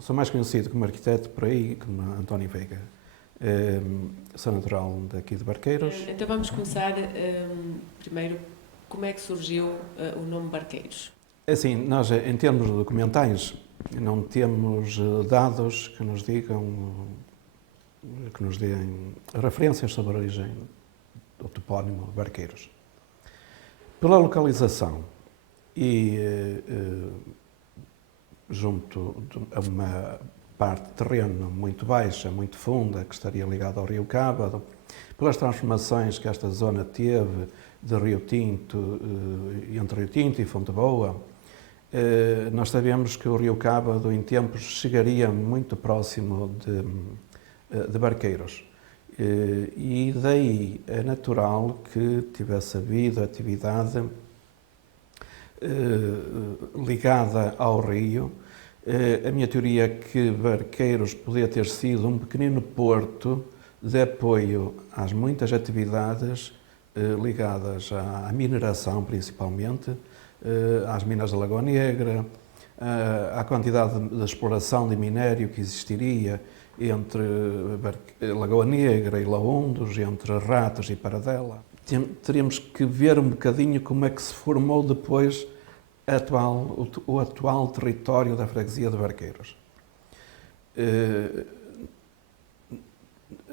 Sou mais conhecido como arquiteto por aí, como António Veiga. Sou natural daqui de Barqueiros. Então vamos começar primeiro, como é que surgiu o nome Barqueiros? É assim, nós em termos documentais não temos dados que nos digam, que nos deem referências sobre a origem do topónimo Barqueiros. Pela localização e junto a uma parte de terreno muito baixa, muito funda, que estaria ligada ao Rio Cábado, pelas transformações que esta zona teve de Rio Tinto, entre Rio Tinto e Fonte Boa, nós sabemos que o Rio Cábado, em tempos, chegaria muito próximo de Barqueiros. E daí é natural que tivesse havido atividade ligada ao rio. A minha teoria é que Barqueiros podia ter sido um pequenino porto de apoio às muitas atividades ligadas à mineração, principalmente, às minas da Lagoa Negra, à quantidade de exploração de minério que existiria entre Lagoa Negra e Laundos, entre Ratos e Paradela. Teríamos que ver um bocadinho como é que se formou depois o atual território da freguesia de Barqueiros.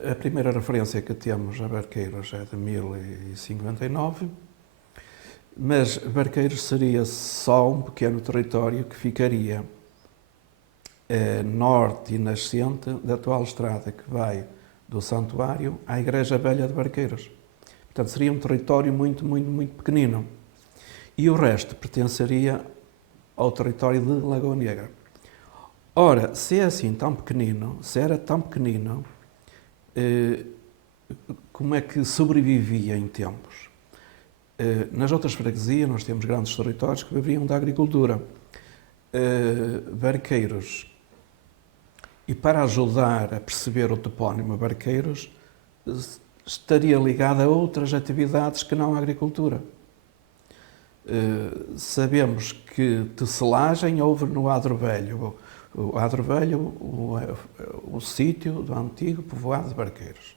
A primeira referência que temos a Barqueiros é de 1059, mas Barqueiros seria só um pequeno território que ficaria norte e nascente da atual estrada que vai do Santuário à Igreja Velha de Barqueiros. Portanto, seria um território muito, muito, muito pequenino. E o resto pertenceria ao território de Lagoa Negra. Ora, se é assim tão pequenino, se era tão pequenino, como é que sobrevivia em tempos? Nas outras freguesias nós temos grandes territórios que viviam da agricultura. Barqueiros, e para ajudar a perceber o topónimo Barqueiros, estaria ligado a outras atividades que não a agricultura. Sabemos que tecelagem houve no Adro Velho. O Adro Velho, o sítio do antigo povoado de Barqueiros.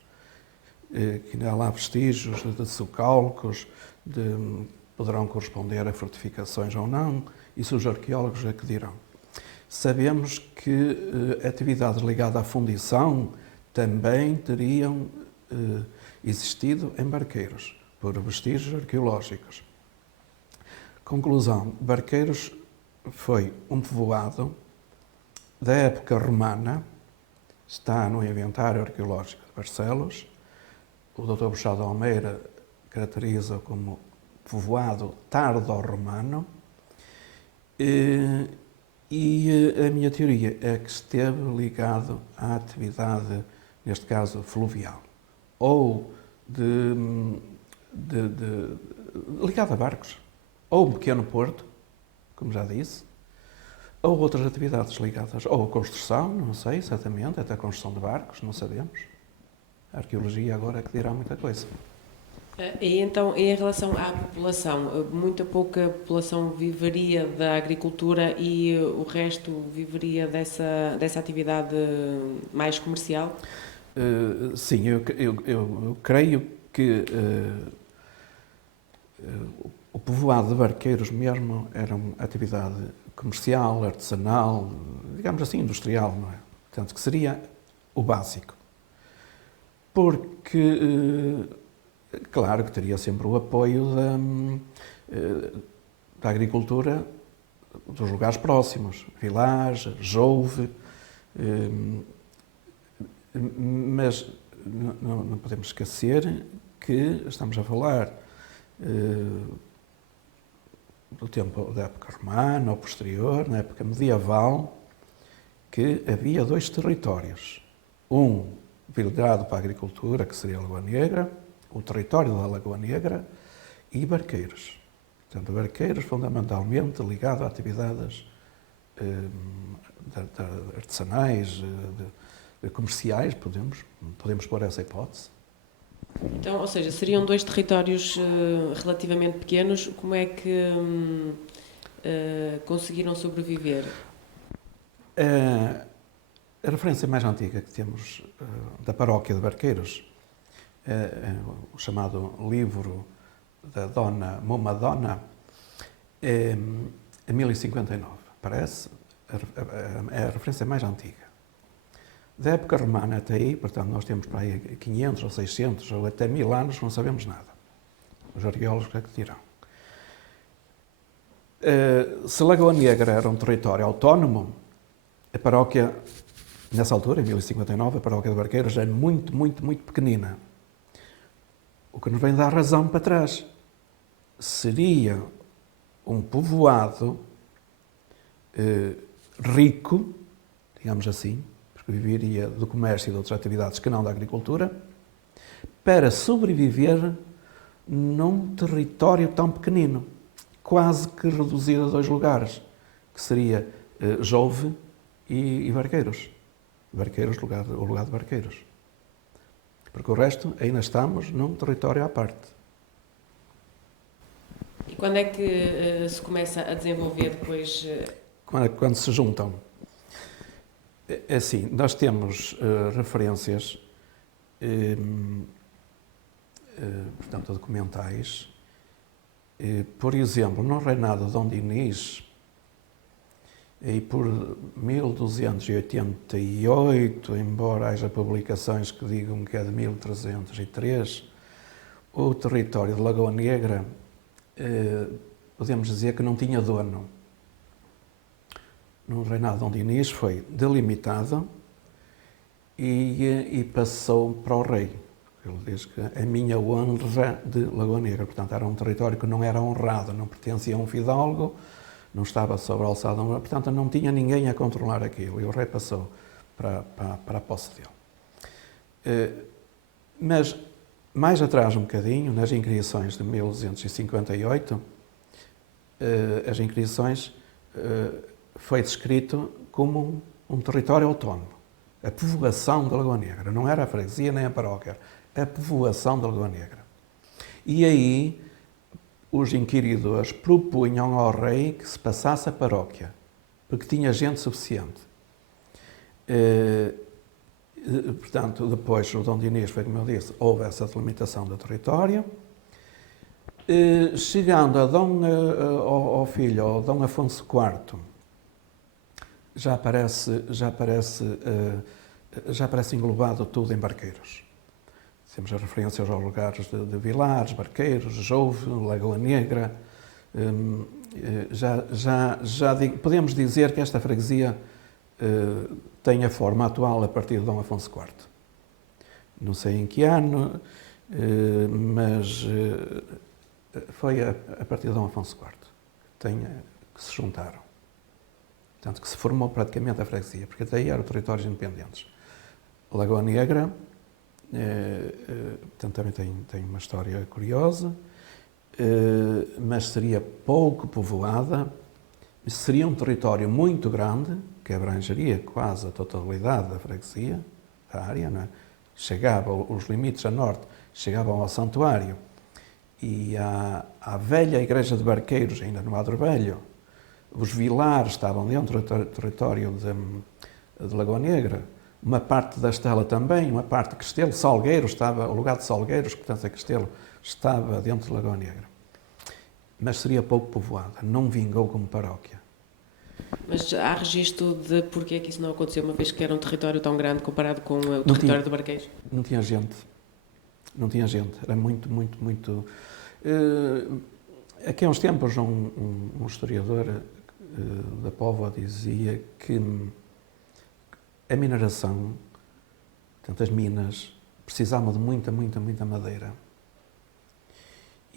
Que há lá vestígios de socalcos, poderão corresponder a fortificações ou não, isso os arqueólogos é que dirão. Sabemos que atividades ligadas à fundição também teriam existido em Barqueiros, por vestígios arqueológicos. Conclusão, Barqueiros foi um povoado da época romana, está no inventário arqueológico de Barcelos. O Dr. Buxado Almeida caracteriza como povoado tardo-romano. E a minha teoria é que esteve ligado à atividade, neste caso, fluvial, ou ligado a barcos, ou um pequeno porto, como já disse, ou outras atividades ligadas, ou a construção, não sei exatamente, até a construção de barcos, não sabemos. A arqueologia agora é que dirá muita coisa. E então, em relação à população, muita pouca população viveria da agricultura e o resto viveria dessa atividade mais comercial? Sim, eu creio que o povoado de Barqueiros mesmo era uma atividade comercial, artesanal, digamos assim, industrial, não é? Portanto, que seria o básico. Porque, claro que teria sempre o apoio da agricultura dos lugares próximos, Vilage, Jouve, mas não podemos esquecer que estamos a falar do tempo da época romana ou posterior, na época medieval, que havia dois territórios. Um virado para a agricultura, que seria a Lagoa Negra, o território da Lagoa Negra, e Barqueiros. Portanto, Barqueiros fundamentalmente ligado a atividades artesanais, comerciais, podemos pôr essa hipótese. Então, ou seja, seriam dois territórios relativamente pequenos, como é que conseguiram sobreviver? A referência mais antiga que temos da paróquia de Barqueiros, o chamado livro da Dona Momadona, é 1059. Parece a referência mais antiga. Da época romana até aí, portanto, nós temos para aí 500 ou 600 ou até 1000 anos, não sabemos nada. Os arqueólogos é que dirão. Se Lagoa Negra era um território autónomo, a paróquia, nessa altura, em 1059, a paróquia de Barqueiros é muito, muito, muito pequenina. O que nos vem dar razão para trás. Seria um povoado rico, digamos assim, porque viveria do comércio e de outras atividades que não da agricultura, para sobreviver num território tão pequenino, quase que reduzido a 2 lugares, que seria Jove e Barqueiros. Barqueiros, o lugar de Barqueiros. Porque o resto, ainda estamos num território à parte. E quando é que se começa a desenvolver depois? Quando se juntam. É assim, nós temos referências, portanto, documentais. Por exemplo, no reinado de Dom Dinis, e por 1288, embora haja publicações que digam que é de 1303, o território de Lagoa Negra, podemos dizer que não tinha dono. No reinado de Dom Dinis foi delimitado e passou para o rei. Ele diz que a minha honra de Lagoa Negra, portanto, era um território que não era honrado, não pertencia a um fidalgo, não estava sobre a alçada, portanto, não tinha ninguém a controlar aquilo, e o rei passou para a posse dele. Mas, mais atrás um bocadinho, nas inquirições de 1258, as inquirições foi descrito como um território autónomo. A povoação de Lagoa Negra, não era a freguesia nem a paróquia, a povoação de Lagoa Negra. E aí os inquiridores propunham ao rei que se passasse a paróquia, porque tinha gente suficiente. Portanto, depois o Dom Dinis, foi como eu disse, houve essa delimitação do território. Chegando ao filho, ao Dom Afonso IV, já aparece englobado tudo em Barqueiros. Temos as referências aos lugares de Vilares, Barqueiros, Jove, Lagoa Negra. Podemos dizer que esta freguesia tem a forma atual a partir de Dom Afonso IV. Não sei em que ano, mas foi a partir de Dom Afonso IV que se juntaram. Portanto, que se formou praticamente a freguesia, porque até aí eram territórios independentes. Lagoa Negra, portanto, também tem uma história curiosa, mas seria pouco povoada, seria um território muito grande, que abrangeria quase a totalidade da freguesia, da área, não é? Os limites a norte chegavam ao santuário e à velha igreja de Barqueiros, ainda no Adro Velho. Os vilares estavam dentro do território de Lagoa Negra, uma parte da Estela também, uma parte de Castelo, Salgueiros, o lugar de Salgueiros, que pertence a Castelo, estava dentro de Lagoa Negra. Mas seria pouco povoada, não vingou como paróquia. Mas há registro de porque é que isso não aconteceu, uma vez que era um território tão grande comparado com o território de Barqueiros? Não tinha gente. Não tinha gente. Era muito, muito, muito... Aqui há uns tempos um historiador da Póvoa dizia que a mineração, portanto as minas, precisavam de muita, muita, muita madeira.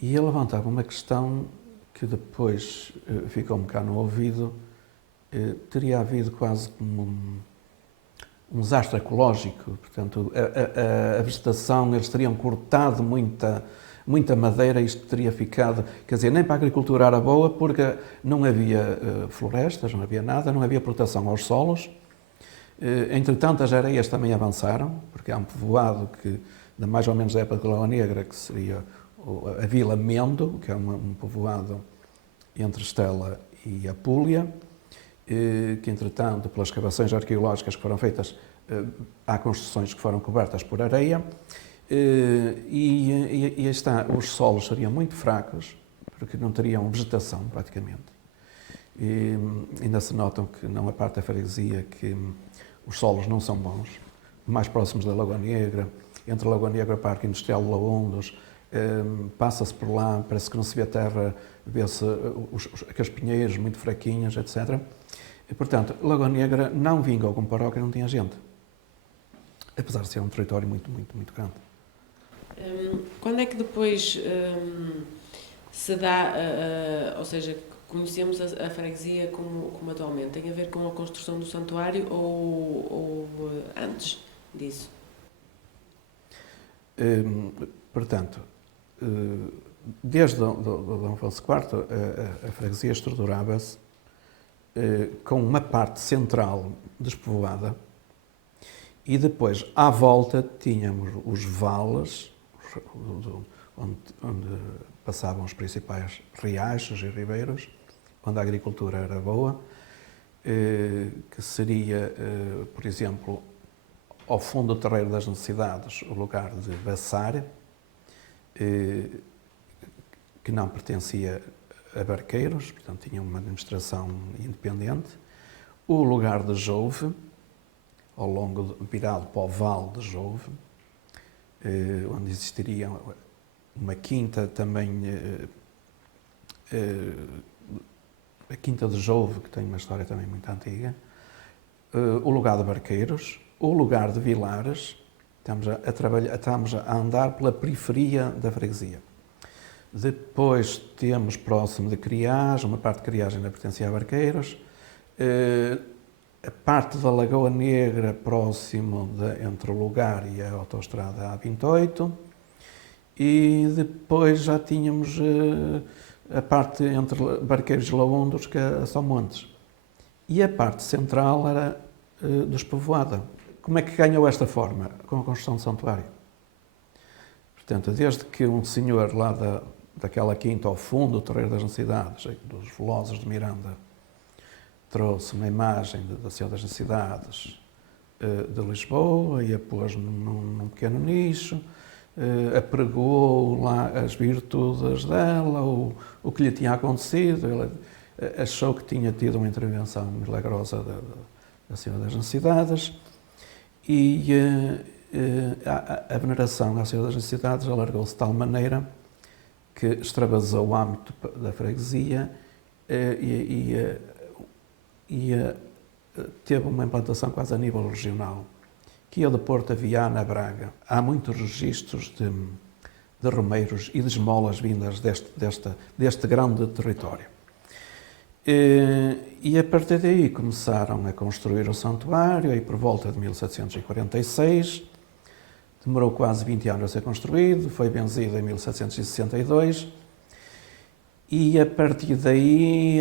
E ele levantava uma questão que depois ficou-me cá no ouvido, teria havido quase como um desastre ecológico, portanto a vegetação, eles teriam cortado muita madeira, isto teria ficado, quer dizer, nem para a agricultura era boa, porque não havia florestas, não havia nada, não havia proteção aos solos. Entretanto, as areias também avançaram, porque há um povoado que mais ou menos da época de Lagoa Negra, que seria a Vila Mendo, que é um povoado entre Estela e Apulia, que entretanto, pelas escavações arqueológicas que foram feitas, há construções que foram cobertas por areia, e aí está, os solos seriam muito fracos, porque não teriam vegetação praticamente. E ainda se notam que não a parte da freguesia que os solos não são bons, mais próximos da Lagoa Negra, entre a Lagoa Negra e o Parque Industrial de Laundos, passa-se por lá, parece que não se vê a terra, vê-se aqueles pinheiros muito fraquinhos, etc. E, portanto, Lagoa Negra não vingou com paróquia, não tinha gente, apesar de ser um território muito, muito, muito grande. Quando é que depois se dá, ou seja, conhecemos a freguesia como atualmente? Tem a ver com a construção do santuário ou antes disso? Portanto, desde Dom Afonso IV, a freguesia estruturava-se com uma parte central despovoada e depois, à volta, tínhamos os vales, onde passavam os principais riachos e ribeiros, onde a agricultura era boa, que seria, por exemplo, ao fundo do Terreiro das Necessidades, o lugar de Baçar, que não pertencia a barqueiros, portanto tinha uma administração independente, o lugar de Jouve, ao longo, virado para o Vale de Jouve, onde existiria uma quinta também, a Quinta de Jouve, que tem uma história também muito antiga, o lugar de Barqueiros, o lugar de Vilares. Estamos a andar pela periferia da freguesia. Depois temos próximo de Criás, uma parte de Criás ainda pertencia a Barqueiros, a parte da Lagoa Negra próximo entre o lugar e a autoestrada A28, e depois já tínhamos a parte entre Barqueiros e Laundos, que é São Montes. E a parte central era despovoada. Como é que ganhou esta forma? Com a construção do santuário. Portanto, desde que um senhor lá daquela quinta ao fundo do Terreiro das Necessidades, dos Velozes de Miranda, trouxe uma imagem da Senhora das Necessidades de Lisboa e a pôs num pequeno nicho, apregou lá as virtudes dela, o que lhe tinha acontecido. Ele achou que tinha tido uma intervenção milagrosa da Senhora das Necessidades, e a veneração à Senhora das Necessidades alargou-se de tal maneira que extravasou o âmbito da freguesia e teve uma implantação quase a nível regional, que ia de Porto a Viana a Braga. Há muitos registros de romeiros e de esmolas vindas deste grande território. E a partir daí começaram a construir o santuário, e por volta de 1746, demorou quase 20 anos a ser construído, foi benzido em 1762, e a partir daí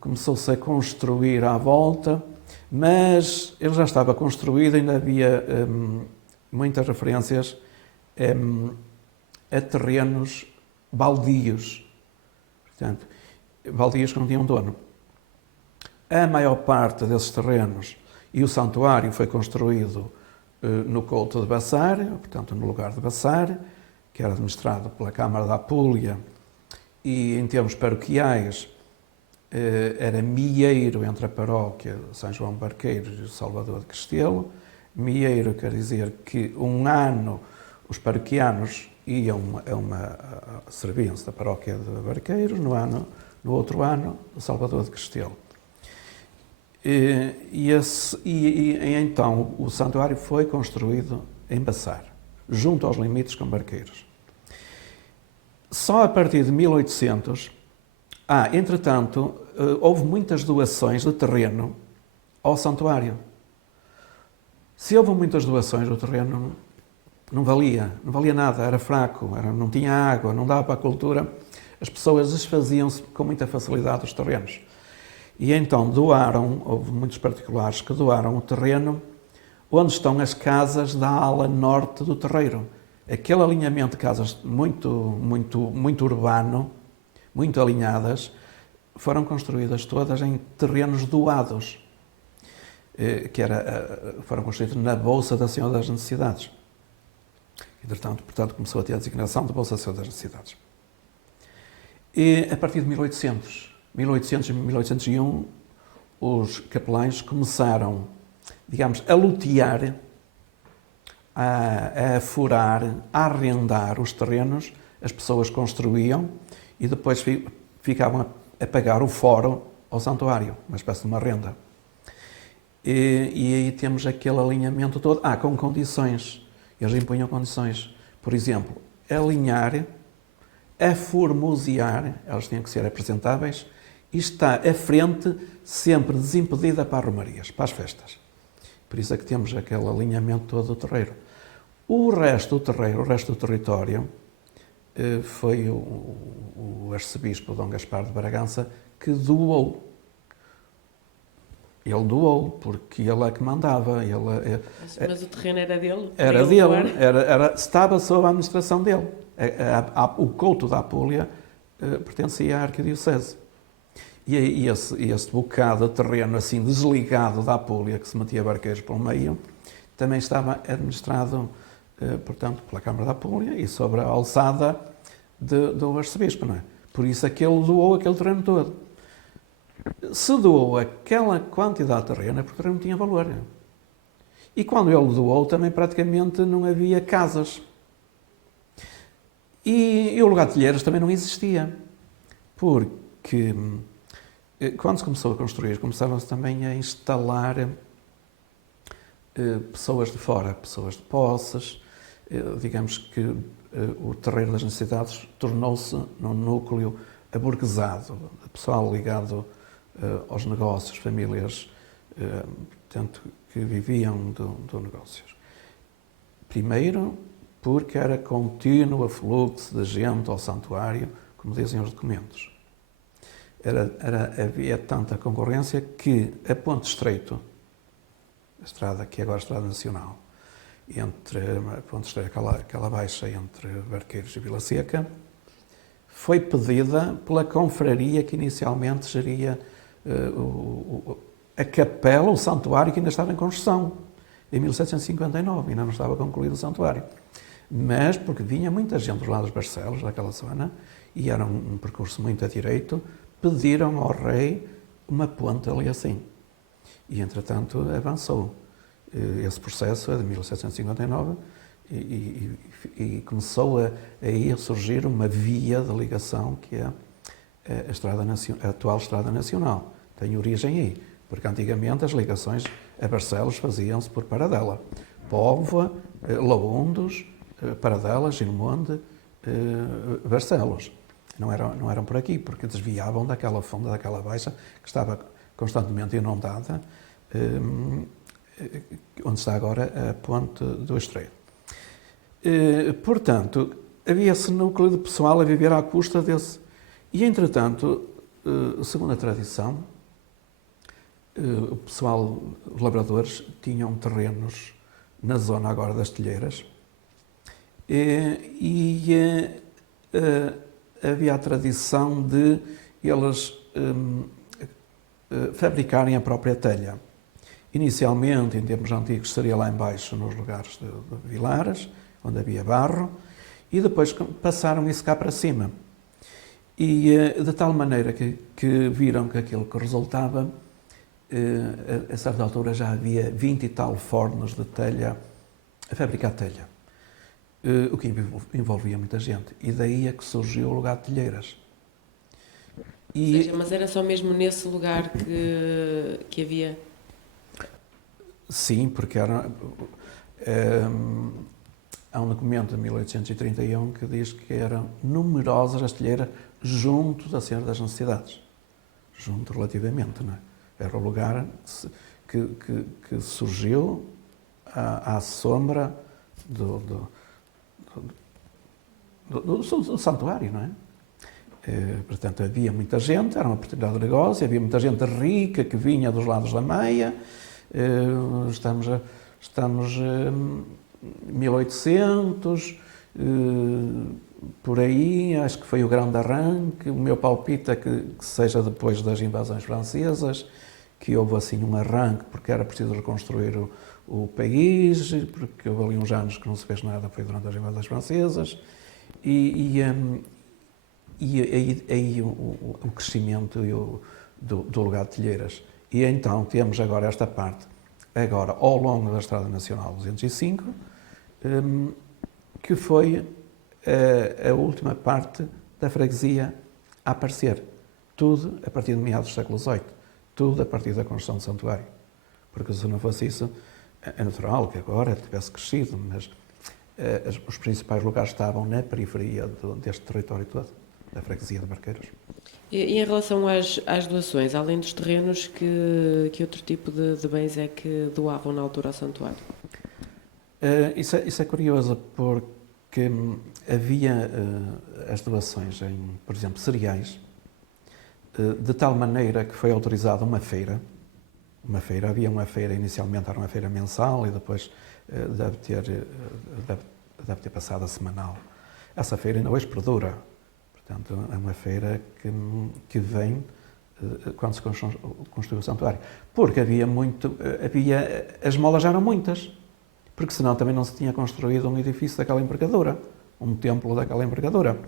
começou-se a construir à volta, mas ele já estava construído, ainda havia muitas referências a terrenos baldios, portanto, baldios que não tinham dono. A maior parte desses terrenos, e o santuário foi construído no Couto de Baçar, portanto no lugar de Baçar, que era administrado pela Câmara da Apulia, e em termos paroquiais era mieiro entre a paróquia de São João de Barqueiros e o Salvador de Castelo. Mieiro quer dizer que um ano os paroquianos serviam-se da paróquia de Barqueiros, no outro ano, o Salvador de Castelo. Então o santuário foi construído em Baçar, junto aos limites com Barqueiros. Só a partir de 1800, entretanto, houve muitas doações de terreno ao santuário. Se houve muitas doações, o terreno não valia nada, era fraco, não tinha água, não dava para a cultura. As pessoas desfaziam-se com muita facilidade dos terrenos. E então houve muitos particulares que doaram o terreno onde estão as casas da ala norte do terreiro. Aquele alinhamento de casas muito urbano, muito alinhadas, foram construídas todas em terrenos doados, foram construídos na Bolsa da Senhora das Necessidades. Entretanto, portanto, começou a ter a designação de Bolsa da Senhora das Necessidades. E a partir de 1800 e 1801, os capelães começaram, digamos, a lotear, a furar, a arrendar os terrenos, as pessoas construíam e depois ficavam a pagar o foro ao santuário, uma espécie de uma renda. E aí temos aquele alinhamento todo, com condições. Eles impunham condições. Por exemplo, alinhar, a formosear, elas tinham que ser apresentáveis, e está a frente sempre desimpedida para as romarias, para as festas. Por isso é que temos aquele alinhamento todo do terreiro. O resto do terreiro, o resto do território, foi o arcebispo Dom Gaspar de Bragança que doou. Ele doou, porque ele é que mandava. Mas o terreno era dele? Era dele, estava sob a administração dele. O couto da Apulia pertencia à arquidiocese. E esse bocado de terreno assim desligado da Apulia, que se metia barqueiros pelo meio, também estava administrado, portanto, pela Câmara da Apulia e sobre a alçada do arcebispo, não é? Por isso é que ele doou aquele terreno todo. Se doou aquela quantidade de terreno é porque o terreno tinha valor. E quando ele doou também praticamente não havia casas. E o lugar de Telheiras também não existia. Porque quando se começou a construir, começaram-se também a instalar pessoas de fora, pessoas de Poças. Digamos que o terreiro das necessidades tornou-se num núcleo aburguesado, pessoal ligado aos negócios, famílias, portanto, que viviam do negócios. Primeiro, porque era contínuo afluxo de gente ao santuário, como dizem os documentos. Havia tanta concorrência que a Ponte Estreito, a estrada que agora é a Estrada Nacional, entre a Ponte Estreito, aquela baixa entre Barqueiros e Vila Seca, foi pedida pela confraria que inicialmente geria a capela, o santuário, que ainda estava em construção, em 1759, ainda não estava concluído o santuário. Mas, porque vinha muita gente dos lados Barcelos, daquela zona, e era um percurso muito a direito, pediram ao rei uma ponte ali assim. E, entretanto, avançou. Esse processo é de 1759 e começou a surgir uma via de ligação que é a atual Estrada Nacional. Tem origem aí, porque antigamente as ligações a Barcelos faziam-se por Paradela. Póvoa, Laundos, Paradela, Gilmonde, Barcelos. Não eram por aqui, porque desviavam daquela fonte, daquela baixa, que estava constantemente inundada, onde está agora a Ponte do Estreito. Portanto, havia esse núcleo de pessoal a viver à custa desse. E, entretanto, segundo a tradição, o pessoal, os labradores, tinham terrenos na zona agora das Telheiras e havia a tradição de eles fabricarem a própria telha. Inicialmente, em tempos antigos, seria lá embaixo, nos lugares de Vilares, onde havia barro, e depois passaram isso cá para cima. E de tal maneira que viram que aquilo que resultava, a certa altura já havia 20 e tal fornos de telha a fabricar telha, o que envolvia muita gente. E daí é que surgiu o lugar de Telheiras. Ou seja, mas era só mesmo nesse lugar que havia? Sim, porque há um documento de 1831 que diz que eram numerosas as telheiras junto da Senhora das Necessidades. Junto relativamente, não é? Era o lugar que surgiu à sombra do santuário, não é? Portanto, havia muita gente, era uma oportunidade de negócio, havia muita gente rica que vinha dos lados da Meia. Estamos Estamos 1800, por aí, acho que foi o grande arranque. O meu palpite é que seja depois das invasões francesas, que houve assim um arranque, porque era preciso reconstruir o país, porque houve ali uns anos que não se fez nada, foi durante as invasões francesas, e aí o crescimento do lugar de Telheiras. E então temos agora esta parte, agora ao longo da Estrada Nacional 205, que foi a última parte da freguesia a aparecer. Tudo a partir de meados do século XVIII. Tudo a partir da construção do santuário. Porque se não fosse isso, é natural que agora tivesse crescido, mas os principais lugares estavam na periferia deste território todo, da freguesia de Barqueiros. E em relação às doações, além dos terrenos, que outro tipo de bens é que doavam na altura ao santuário? Isso é curioso, porque havia as doações em, por exemplo, cereais, de tal maneira que foi autorizada uma feira. Havia uma feira, inicialmente era uma feira mensal e depois deve ter passado a semanal. Essa feira ainda hoje perdura. Portanto, é uma feira que vem quando se construiu o santuário. Porque as molas eram muitas. Porque senão também não se tinha construído um edifício daquela envergadura, um templo daquela envergadura.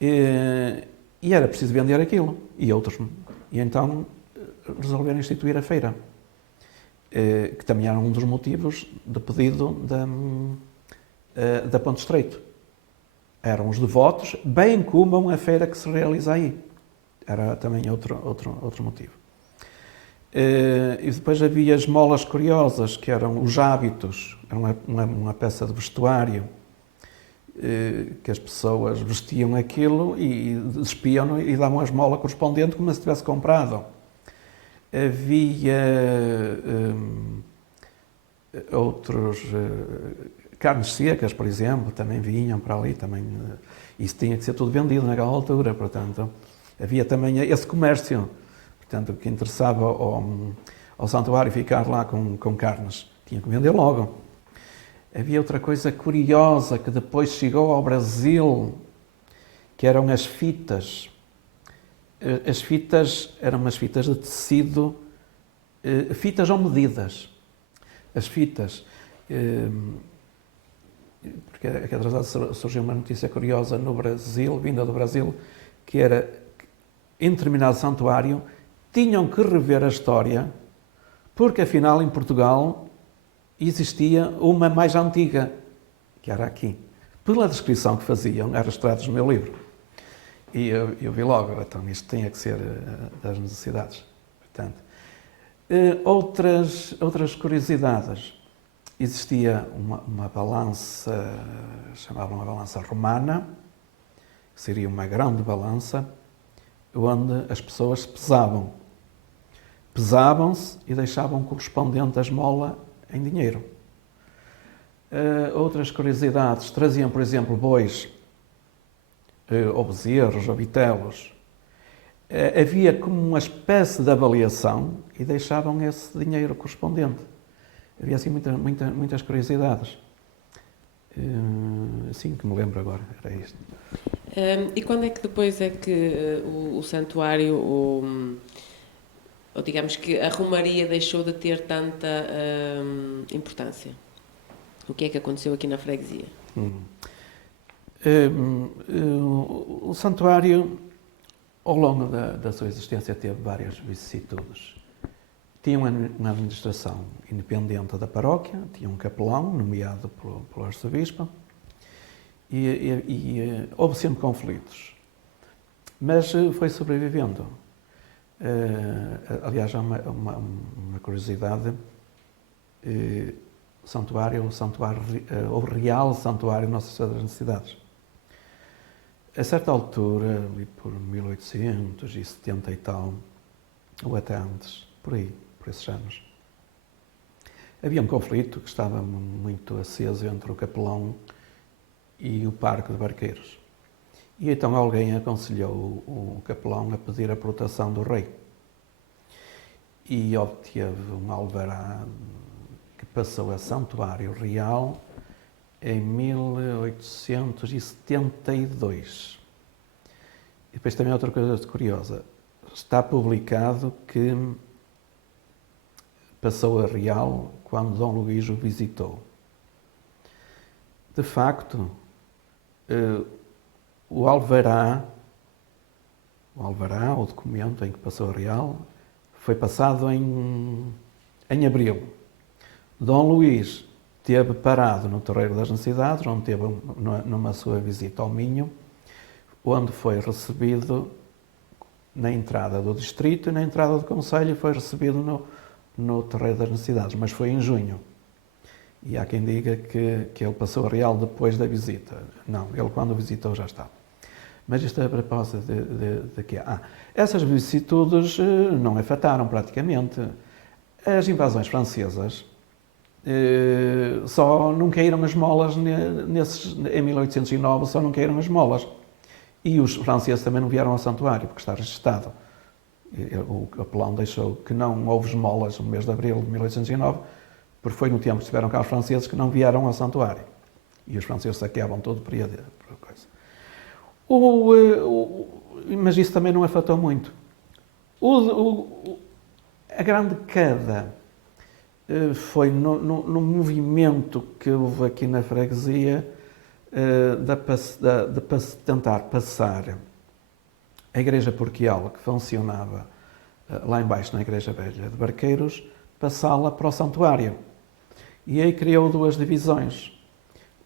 E era preciso vender aquilo, e outros. E então resolveram instituir a feira, que também era um dos motivos de pedido da Ponte Estreito. Eram os devotos, bem como a feira que se realiza aí. Era também outro motivo. E depois havia as molas curiosas, que eram os hábitos, era uma peça de vestuário, que as pessoas vestiam aquilo e despiam e davam a esmola correspondente como se tivesse comprado. Havia outros, carnes secas, por exemplo, também vinham para ali, isso tinha que ser tudo vendido naquela altura, portanto, havia também esse comércio. Portanto, o que interessava ao santuário ficar lá com carnes, tinha que vender logo. Havia outra coisa curiosa que depois chegou ao Brasil, que eram as fitas. As fitas eram umas fitas de tecido, fitas ou medidas. As fitas, porque atrasado surgiu uma notícia curiosa no Brasil, vinda do Brasil, que era, em determinado santuário, tinham que rever a história, porque afinal em Portugal existia uma mais antiga, que era aqui. Pela descrição que faziam, eram registrados no meu livro. E eu vi logo, então isto tinha que ser das necessidades. Portanto, outras curiosidades. Existia uma balança, chamavam a balança romana, que seria uma grande balança, onde as pessoas se pesavam. Pesavam-se e deixavam correspondente a esmola em dinheiro. Outras curiosidades, traziam, por exemplo, bois, ou bezerros, ou vitelos. Havia como uma espécie de avaliação e deixavam esse dinheiro correspondente. Havia assim muitas curiosidades. Assim que me lembro agora, era isto. E quando é que depois é que o santuário, ou digamos que a romaria deixou de ter tanta importância? O que é que aconteceu aqui na freguesia? O santuário, ao longo da sua existência, teve várias vicissitudes. Tinha uma administração independente da paróquia, tinha um capelão nomeado pelo arcebispo e houve sempre conflitos. Mas foi sobrevivendo. Aliás, há uma curiosidade. O Real Santuário Nossa Senhora das Necessidades. A certa altura, ali por 1870 e tal, ou até antes, por aí, por esses anos, havia um conflito que estava muito aceso entre o capelão e o parque de Barqueiros. E então alguém aconselhou o capelão a pedir a proteção do rei. E obteve um alvará que passou a Santuário Real em 1872. E depois também outra coisa curiosa. Está publicado que passou a Real quando Dom Luís o visitou. De facto, o alvará, o documento em que passou a Real, foi passado em abril. Dom Luís esteve parado no Terreiro das Necessidades, onde teve numa sua visita ao Minho, onde foi recebido na entrada do distrito e na entrada do concelho, foi recebido no Terreiro das Necessidades, mas foi em junho. E há quem diga que ele passou a Real depois da visita. Não, ele quando visitou já estava. Mas isto é a propósito de que essas vicissitudes não afetaram praticamente. As invasões francesas só não caíram as molas em 1809, só não caíram as molas. E os franceses também não vieram ao santuário, porque está registado. O capelão deixou que não houve esmolas no mês de abril de 1809, porque foi no tempo que estiveram cá os franceses que não vieram ao santuário. E os franceses saqueavam todo por coisa. Mas isso também não afetou muito. A grande queda foi no movimento que houve aqui na freguesia de tentar passar a igreja paroquial que funcionava lá embaixo na Igreja Velha de Barqueiros, passá-la para o santuário. E aí criou duas divisões.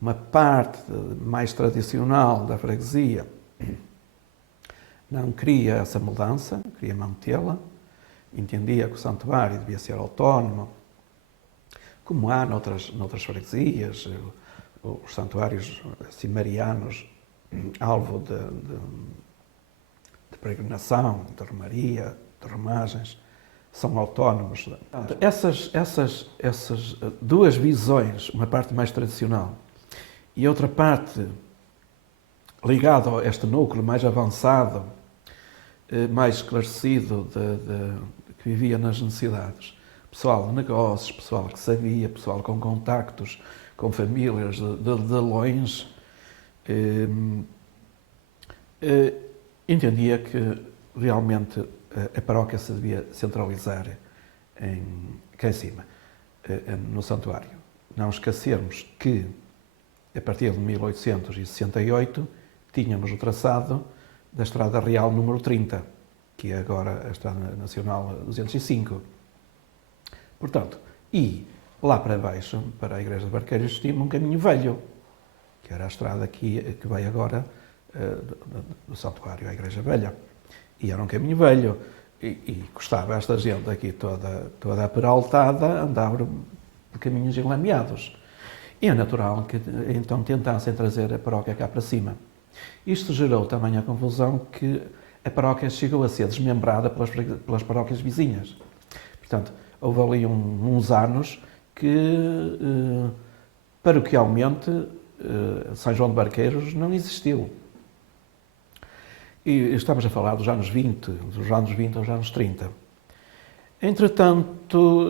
Uma parte mais tradicional da freguesia não queria essa mudança, queria mantê-la, entendia que o santuário devia ser autónomo, como há noutras freguesias, os santuários assim, marianos, alvo de peregrinação, de romaria, de romagens, são autónomos. Essas duas visões, uma parte mais tradicional e outra parte ligada a este núcleo mais avançado, mais esclarecido, que vivia nas necessidades. Pessoal de negócios, pessoal que sabia, pessoal com contactos, com famílias de longe, entendia que realmente a paróquia se devia centralizar cá em cima, no santuário. Não esquecermos que, a partir de 1868, tínhamos o traçado da Estrada Real número 30, que é agora a Estrada Nacional 205. Portanto, e lá para baixo, para a Igreja de Barqueiros, tinha um caminho velho, que era a estrada que vai agora do santuário à Igreja Velha. E era um caminho velho. E custava esta gente aqui toda aperaltada andar por caminhos enlameados. E é natural que então tentassem trazer a paróquia cá para cima. Isto gerou também a confusão que a paróquia chegou a ser desmembrada pelas paróquias vizinhas. Portanto, houve ali uns anos que, paroquialmente, São João de Barqueiros não existiu. E estamos a falar dos anos 20 aos anos 30. Entretanto,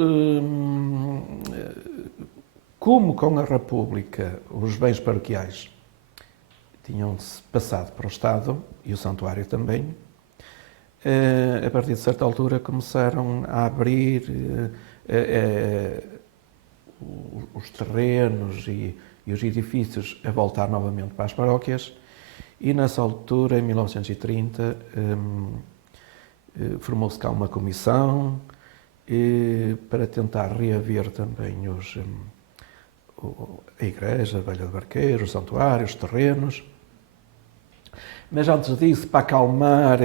como com a República os bens paroquiais tinham-se passado para o Estado, e o santuário também, a partir de certa altura começaram a abrir os terrenos e os edifícios a voltar novamente para as paróquias, e nessa altura, em 1930, formou-se cá uma comissão para tentar reaver também a Igreja, a Velha de Barqueiros, os santuários, os terrenos. Mas antes disso, para acalmar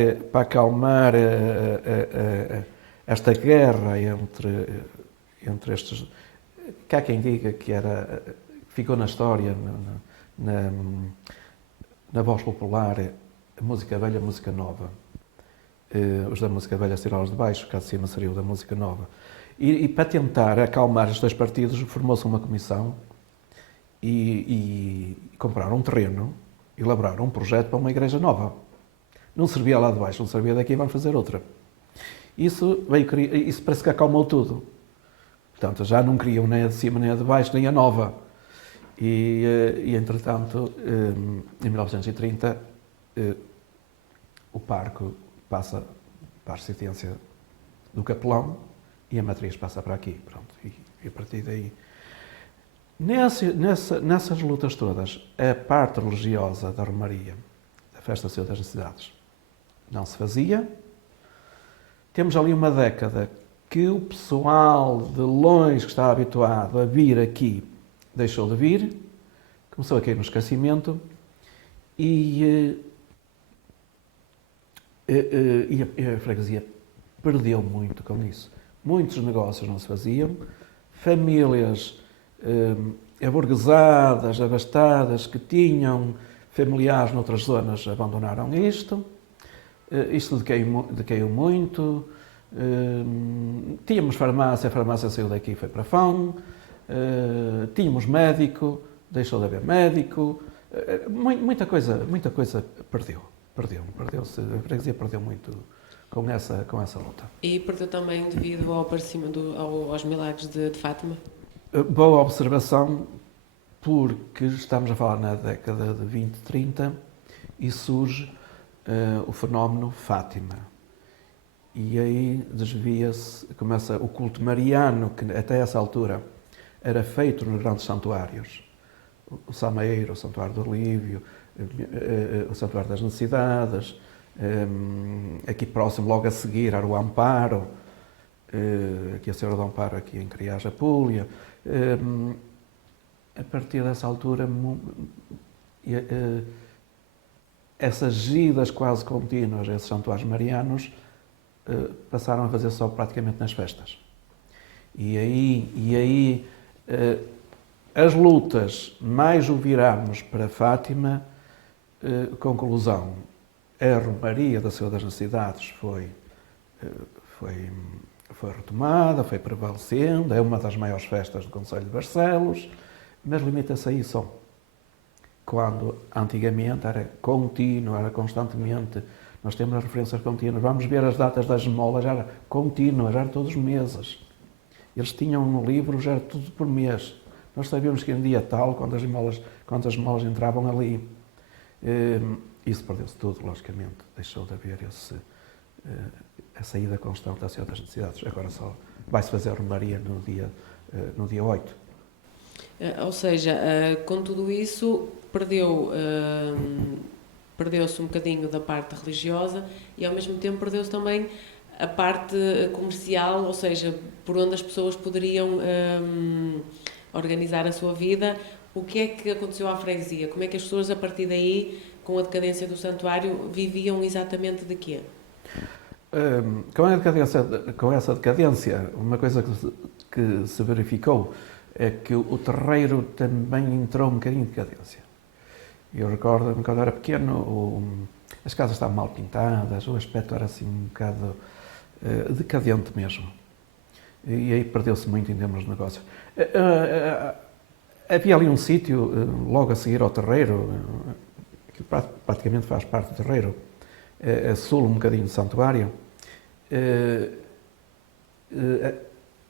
esta guerra entre estes, que há quem diga que ficou na história, na voz popular, a música velha, a música nova. Os da música velha seriam os de baixo, cá de cima seria o da música nova. E para tentar acalmar os dois partidos, formou-se uma comissão e compraram um terreno, elaboraram um projeto para uma igreja nova. Não servia lá de baixo, não servia daqui, vamos fazer outra. Isso parece que acalmou tudo. Portanto, já não queriam nem a de cima nem a de baixo, nem a nova. E entretanto, em 1930, o parque passa para a residência do Capelão e a matriz passa para aqui. Pronto, e a partir daí... Nessas lutas todas, a parte religiosa da Romaria, da Festa Senhor das Necessidades, não se fazia. Temos ali uma década que o pessoal de longe que estava habituado a vir aqui deixou de vir, começou a cair no esquecimento e a freguesia perdeu muito com isso. Muitos negócios não se faziam, famílias aburguesadas, abastadas, que tinham familiares noutras zonas, abandonaram isto. Isto decaiu muito. Tínhamos farmácia, a farmácia saiu daqui e foi para Fão. Tínhamos médico, deixou de haver médico. Muita coisa perdeu-se. A freguesia perdeu muito com essa luta. E perdeu também devido ao aparecimento aos milagres de Fátima? Boa observação, porque estamos a falar na década de 20, 30 e surge o fenómeno Fátima. E aí desvia-se, começa o culto mariano, que até essa altura era feito nos grandes santuários. O Sameiro, o Santuário do Olívio, o Santuário das Necessidades, aqui próximo, logo a seguir, era o Amparo, aqui a Senhora do Amparo, aqui em Criaja Púlia. A partir dessa altura, essas idas quase contínuas a esses santuários marianos passaram a fazer só praticamente nas festas. E aí as lutas, mais o virarmos para Fátima, conclusão, a Romaria da Senhora das Necessidades foi retomada, foi prevalecendo, é uma das maiores festas do Concelho de Barcelos, mas limita-se a isso só. Quando antigamente era contínuo, era constantemente, nós temos as referências contínuas, vamos ver as datas das esmolas, já era contínuas, já era todos os meses. Eles tinham no livro, já era tudo por mês. Nós sabíamos que em dia tal, quando as esmolas entravam ali. Isso perdeu-se tudo, logicamente, deixou de haver essa ida constante à Senhora das Necessidades. Agora só vai-se fazer a Romaria no dia 8. Ou seja, com tudo isso, perdeu-se um bocadinho da parte religiosa e, ao mesmo tempo, perdeu-se também a parte comercial, ou seja, por onde as pessoas poderiam organizar a sua vida. O que é que aconteceu à freguesia? Como é que as pessoas, a partir daí, com a decadência do santuário, viviam exatamente de quê? Com essa decadência, uma coisa que se verificou é que o terreiro também entrou um bocadinho de decadência. Eu recordo-me, quando era pequeno, as casas estavam mal pintadas, o aspecto era assim um bocado decadente mesmo. E aí perdeu-se muito em termos de negócio. Havia ali um sítio, logo a seguir ao terreiro, que praticamente faz parte do terreiro, a sul um bocadinho do santuário,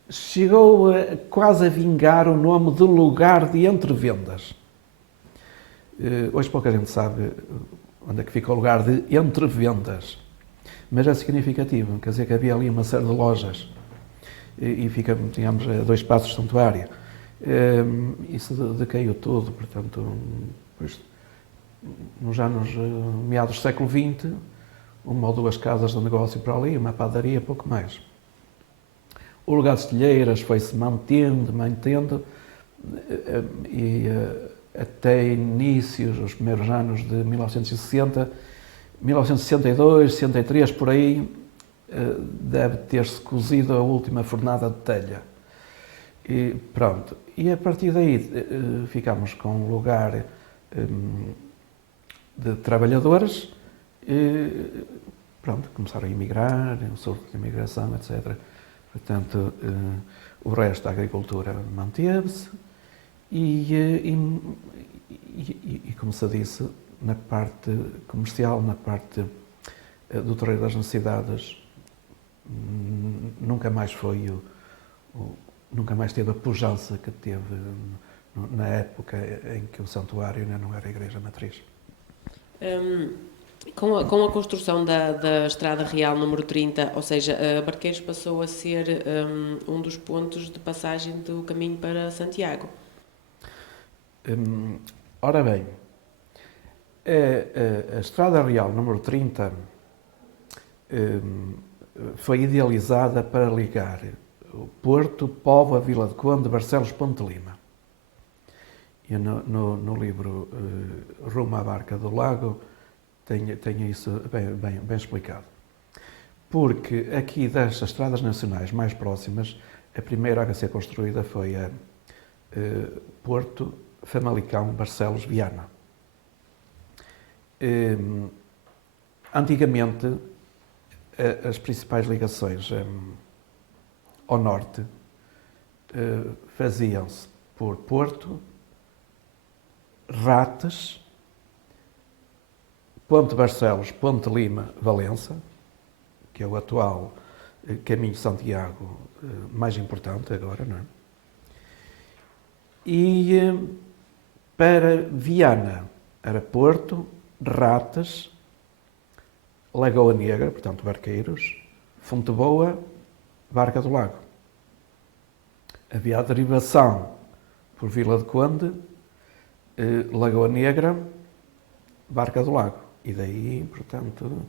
chegou quase a vingar o nome de lugar de entrevendas. Hoje pouca gente sabe onde é que fica o lugar de entrevendas, mas é significativo, quer dizer que havia ali uma série de lojas e fica, digamos, a 2 passos do santuário. Isso decaiu tudo, portanto, depois, nos anos meados do século XX, 1 ou 2 casas de negócio para ali, uma padaria, pouco mais. O lugar de estilheiras foi-se mantendo, e até inícios, os primeiros anos de 1960, 1962, 63, por aí, deve ter-se cozido a última fornada de telha. E pronto, e a partir daí ficámos com um lugar de trabalhadores, pronto, começaram a emigrar, o surto de imigração, etc. Portanto, o resto da agricultura manteve-se e, como se disse, na parte comercial, na parte do terreiro das necessidades, nunca mais foi nunca mais teve a pujança que teve na época em que o santuário ainda não era a igreja matriz. Com a construção da Estrada Real número 30, ou seja, Barqueiros passou a ser um dos pontos de passagem do caminho para Santiago. Ora bem, a Estrada Real número 30 foi idealizada para ligar o Porto, Póvoa, Vila de Conde, Barcelos, Ponte de Lima. E no livro Rumo à Barca do Lago tenho isso bem explicado. Porque aqui das estradas nacionais mais próximas, a primeira a ser construída foi a Porto, Famalicão, Barcelos, Viana. Antigamente, as principais ligações ao norte faziam-se por Porto, Rates, Ponte Barcelos, Ponte Lima, Valença, que é o atual caminho de Santiago mais importante agora, não é? E para Viana era Porto, Rates, Lagoa Negra, portanto Barqueiros, Fonte Boa, Barca do Lago. Havia a derivação por Vila de Conde, Lagoa Negra, Barca do Lago. E daí, portanto,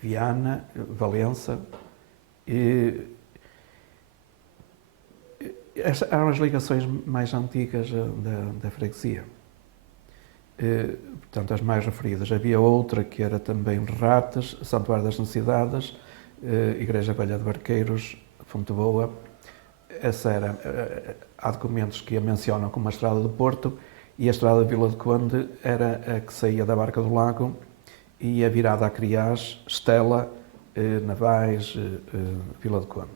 Viana, Valença. Estas eram as ligações mais antigas da freguesia. Portanto, as mais referidas. Havia outra que era também Rates, Santuário das Necessidades, Igreja Velha de Barqueiros, Fonte Boa. Há documentos que a mencionam como a Estrada do Porto, e a Estrada de Vila de Conde era a que saía da Barca do Lago e ia virada a Criás, Estela, Navais, Vila de Conde.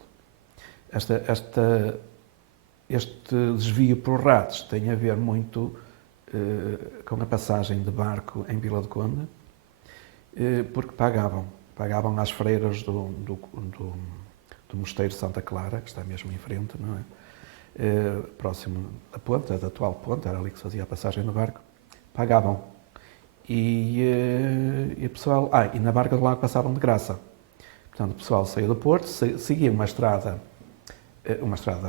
Este desvio por Rates tem a ver muito com a passagem de barco em Vila de Conde, porque pagavam às freiras do Mosteiro de Santa Clara, que está mesmo em frente, não é? Próximo da ponte, da atual ponte, era ali que se fazia a passagem do barco, pagavam. E o pessoal... e na Barca do Lago passavam de graça. Portanto, o pessoal saía do Porto, seguia uma estrada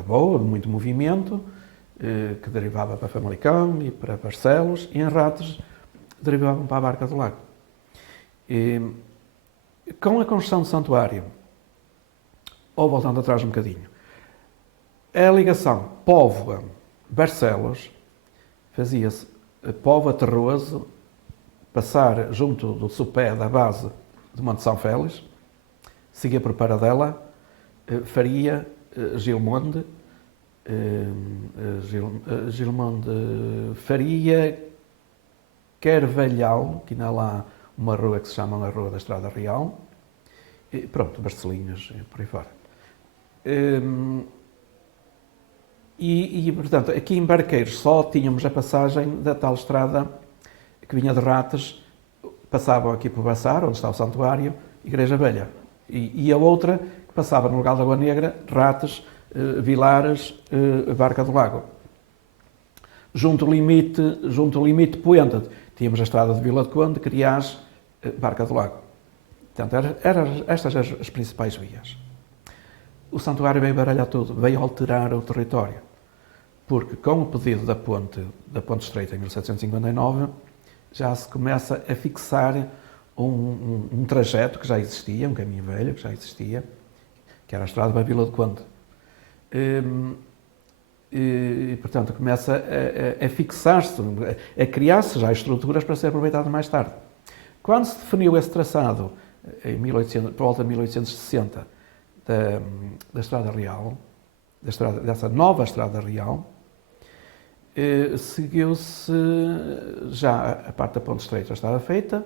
boa, de muito movimento, que derivava para Famalicão e para Barcelos, e em Rates derivavam para a Barca do Lago. Com a construção do santuário, ou voltando atrás um bocadinho, a ligação Póvoa-Barcelos fazia-se Póvoa-Terroso, passar junto do sopé da base de Monte São Félix, seguia por Paradela, Faria, Gilmonde, Faria, Carvalhal, que ainda há lá uma rua que se chama a Rua da Estrada Real, e pronto, Barcelinhos, por aí fora. Portanto, aqui em Barqueiros só tínhamos a passagem da tal estrada que vinha de Rates, passavam aqui por Baçar, onde está o santuário, Igreja Velha. E a outra que passava no lugar da Lagoa Negra, Rates, Vilares, Barca do Lago. Junto ao limite poente, tínhamos a estrada de Vila de Conde, Criás, Barca do Lago. Portanto, eram estas as principais vias. O santuário veio baralhar tudo, veio alterar o território. Porque com o pedido da ponte estreita em 1759, já se começa a fixar um trajeto que já existia, um caminho velho que já existia, que era a estrada para a Vila de Conde. Portanto, começa a fixar-se, a criar-se já estruturas para ser aproveitado mais tarde. Quando se definiu esse traçado, por volta de 1860, da Estrada Real, dessa nova Estrada Real, seguiu-se já a parte da Ponte Estreita já estava feita,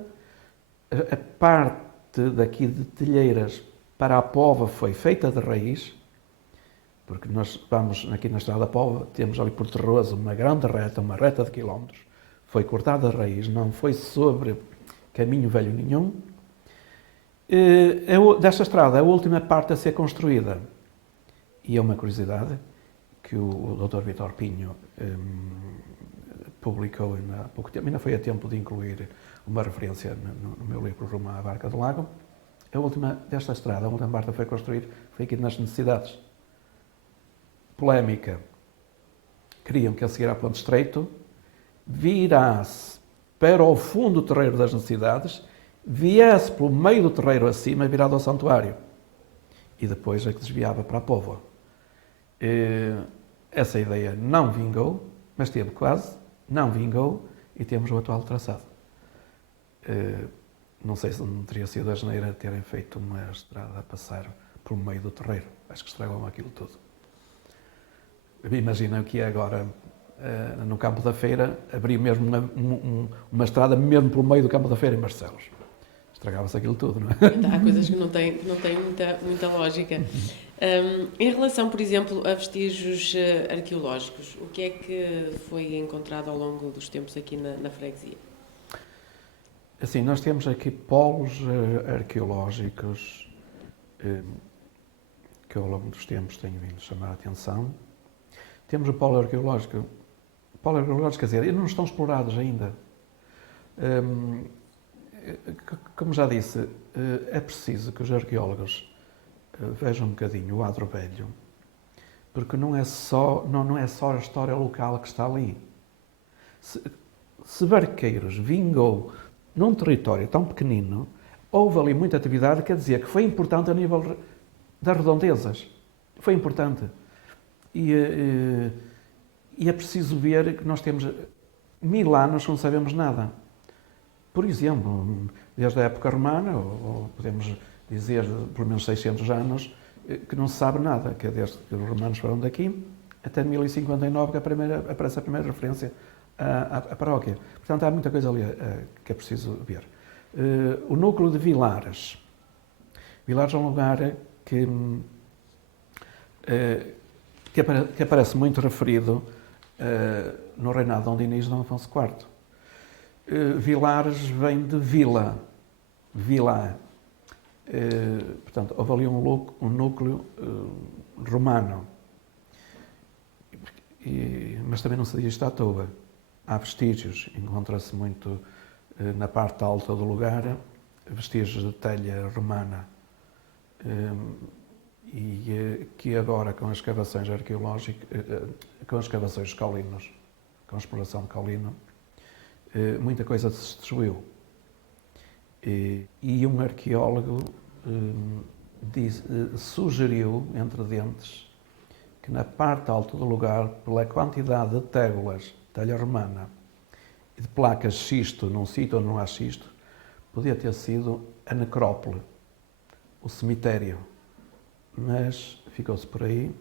a parte daqui de Telheiras para a Póvoa foi feita de raiz, porque nós vamos aqui na Estrada da Póvoa, temos ali por Terroso uma grande reta, uma reta de quilómetros, foi cortada de raiz, não foi sobre caminho velho nenhum. Desta estrada, a última parte a ser construída, e é uma curiosidade, que o Dr. Vítor Pinho publicou há pouco tempo, ainda foi a tempo de incluir uma referência no meu livro Rumo à Barca do Lago. A última desta estrada, a última parte foi construir, foi aqui nas Necessidades. Polémica. Queriam que a seguir à Ponte Estreito virasse para o fundo do terreiro das Necessidades, viesse pelo meio do terreiro acima, virado ao santuário. E depois é que desviava para a Póvoa. Essa ideia não vingou, mas teve quase, não vingou, e temos o atual traçado. Não sei se não teria sido a geneira de terem feito uma estrada a passar por meio do terreiro. Acho que estragam aquilo tudo. Imagina o que é agora, no Campo da Feira, abrir mesmo uma estrada mesmo pelo meio do Campo da Feira em Barcelos. Estragava-se aquilo tudo, não é? Há coisas que não têm muita lógica. Em relação, por exemplo, a vestígios arqueológicos, o que é que foi encontrado ao longo dos tempos aqui na freguesia? Assim, nós temos aqui polos arqueológicos que ao longo dos tempos têm vindo a chamar a atenção. Temos o polo arqueológico. Quer dizer, não estão explorados ainda. Como já disse, é preciso que os arqueólogos vejam um bocadinho o Adro Velho, porque não é só a história local que está ali. Se Barqueiros vingou num território tão pequenino, houve ali muita atividade, quer dizer, que foi importante a nível das redondezas. Foi importante. E é preciso ver que nós temos 1000 anos que não sabemos nada. Por exemplo, desde a época romana, ou podemos dizer pelo menos 600 anos, que não se sabe nada, que é desde que os romanos foram daqui até 1059 que aparece a primeira referência à paróquia. Portanto, há muita coisa ali que é preciso ver. O núcleo de Vilares. Vilares é um lugar que aparece muito referido no reinado de Dom Dinis e Dom Afonso IV. Vilares vem de vila. Portanto, houve ali um núcleo romano. Mas também não se diz isto à toa. Há vestígios, encontra-se muito na parte alta do lugar, vestígios de telha romana. E que agora, com as escavações arqueológicas, com as escavações de caulinos, com a exploração de caulino, muita coisa se destruiu. E um arqueólogo sugeriu, entre dentes, que na parte alta do lugar, pela quantidade de tégulas, telha romana, e de placas de xisto num sítio onde não há xisto, podia ter sido a necrópole, o cemitério. Mas ficou-se por aí.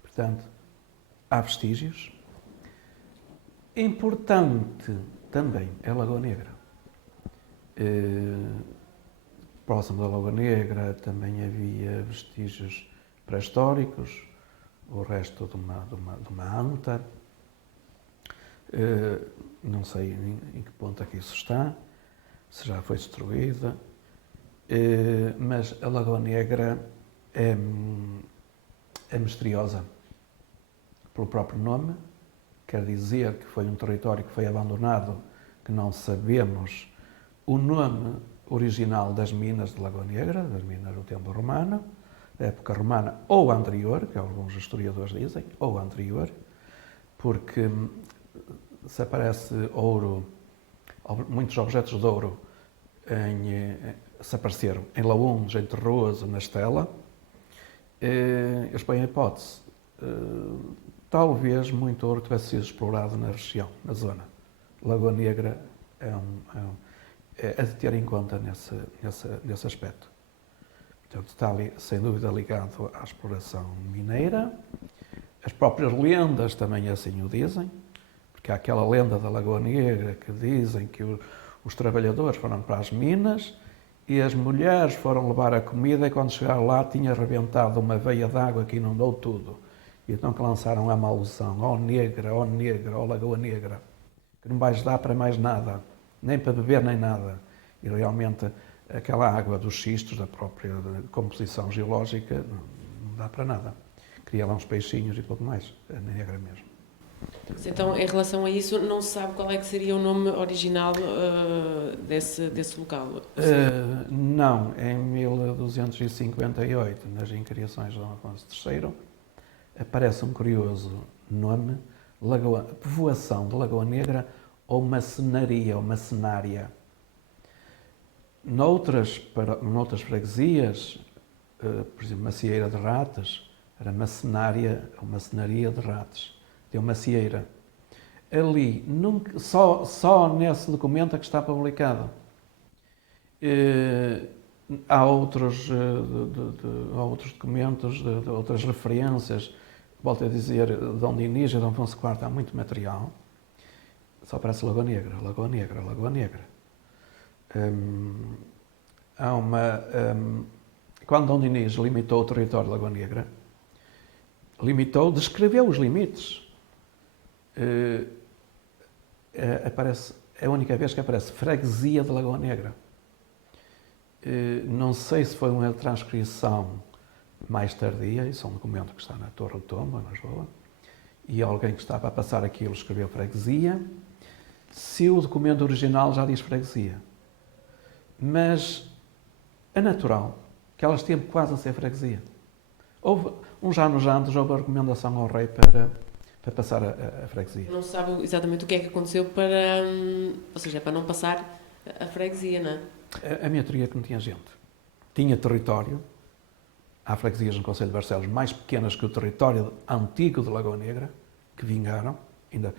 Portanto, há vestígios. Importante também é a Lagoa Negra. Próximo da Lagoa Negra também havia vestígios pré-históricos, o resto de uma anta. Não sei em que ponto é que isso está, se já foi destruída, mas a Lagoa Negra é misteriosa pelo próprio nome, quer dizer que foi um território que foi abandonado, que não sabemos o nome original das minas de Lagoa Negra, das minas do tempo romano, da época romana ou anterior, que alguns historiadores dizem, ou anterior, porque se aparece ouro, muitos objetos de ouro se apareceram em Laúns, em Terroso, na Estela, eles põem a hipótese. Talvez muito ouro tivesse sido explorado na região, na zona. Lagoa Negra é de ter em conta nesse aspecto. Portanto, está ali, sem dúvida, ligado à exploração mineira. As próprias lendas também assim o dizem, porque há aquela lenda da Lagoa Negra que dizem que os trabalhadores foram para as minas e as mulheres foram levar a comida e quando chegaram lá tinha arrebentado uma veia de água que inundou tudo. E então que lançaram a maldição, ó negra, ó Lagoa Negra, que não vais dar para mais nada, nem para beber nem nada. E realmente aquela água dos xistos, da própria composição geológica, não dá para nada. cria lá uns peixinhos e pouco mais, a negra mesmo. Então, em relação a isso, não se sabe qual é que seria o nome original desse local? Não, em 1258, nas incriações de Dom Afonso III, aparece um curioso nome, povoação de Lagoa Negra ou macenaria, ou macenária. Noutras freguesias, por exemplo, Macieira de Rates, era macenária ou macenaria de Rates, deu macieira. Ali, só nesse documento é que está publicado. Há outros documentos, de outras referências. Volto a dizer, Dom Dinis e Dom Afonso IV há muito material. Só aparece Lagoa Negra, Lagoa Negra, Lagoa Negra. Quando Dom Dinis limitou o território de Lagoa Negra, descreveu os limites. É a única vez que aparece freguesia de Lagoa Negra. Não sei se foi uma transcrição mais tardia, isso é um documento que está na Torre do Tombo, em Lisboa, e alguém que estava a passar aquilo escreveu freguesia, se o documento original já diz freguesia. Mas é natural que elas tinham quase a ser freguesia. Houve, uns anos antes, houve a recomendação ao rei para passar a freguesia. Não se sabe exatamente o que é que aconteceu ou seja, para não passar a freguesia, não é? A minha teoria é que não tinha gente. Tinha território. Há freguesias no Concelho de Barcelos mais pequenas que o território antigo de Lagoa Negra, que vingaram, ainda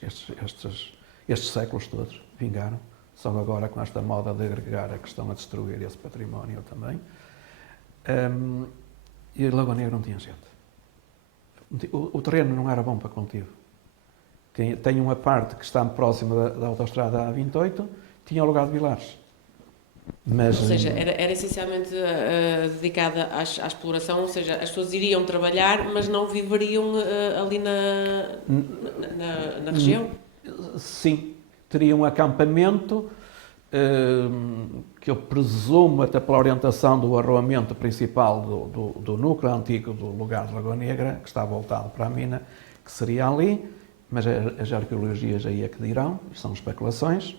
estes séculos todos vingaram. Só agora, com esta moda de agregar, a questão a destruir esse património também. E Lagoa Negra não tinha gente. O terreno não era bom para cultivo. Tem uma parte que está próxima da autoestrada A28, tinha o lugar de Vilares. Mas, ou seja, era essencialmente dedicada à exploração, ou seja, as pessoas iriam trabalhar, mas não viveriam ali na região? Sim, teria um acampamento que eu presumo, até pela orientação do arruamento principal do núcleo antigo do lugar de Lagoa Negra, que está voltado para a mina, que seria ali, mas as arqueologias aí é que dirão, são especulações.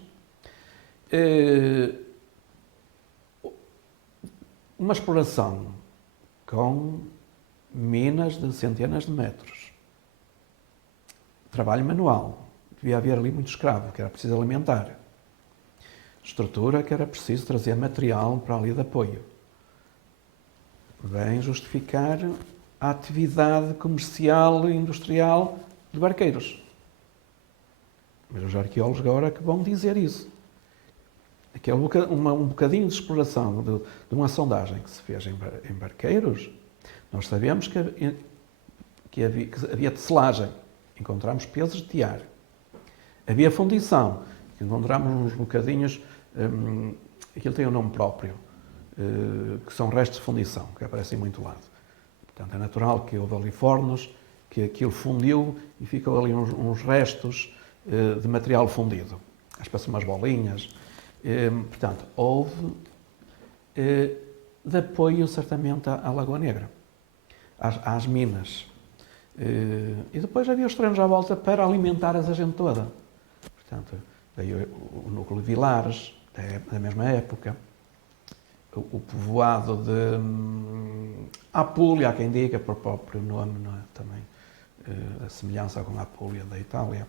Uma exploração com minas de centenas de metros. Trabalho manual. Devia haver ali muito escravo, que era preciso alimentar. Estrutura que era preciso trazer material para ali de apoio. Vem justificar a atividade comercial e industrial de barqueiros. Mas os arqueólogos agora que vão dizer isso. Um bocadinho de exploração de uma sondagem que se fez em barqueiros, nós sabemos que havia tecelagem, encontramos pesos de tiar. Havia fundição, encontramos uns bocadinhos, aquilo tem um nome próprio, que são restos de fundição, que aparecem em muito lado. Portanto, é natural que houve ali fornos, que aquilo fundiu e ficou ali uns restos de material fundido. Acho que umas bolinhas. Portanto, houve de apoio certamente à Lagoa Negra, às minas. E depois havia os terrenos à volta para alimentar essa gente toda. Portanto, veio o núcleo de Vilares, da mesma época, o povoado de Apulia, há quem diga, por próprio nome, não é? Também a semelhança com a Apulia da Itália,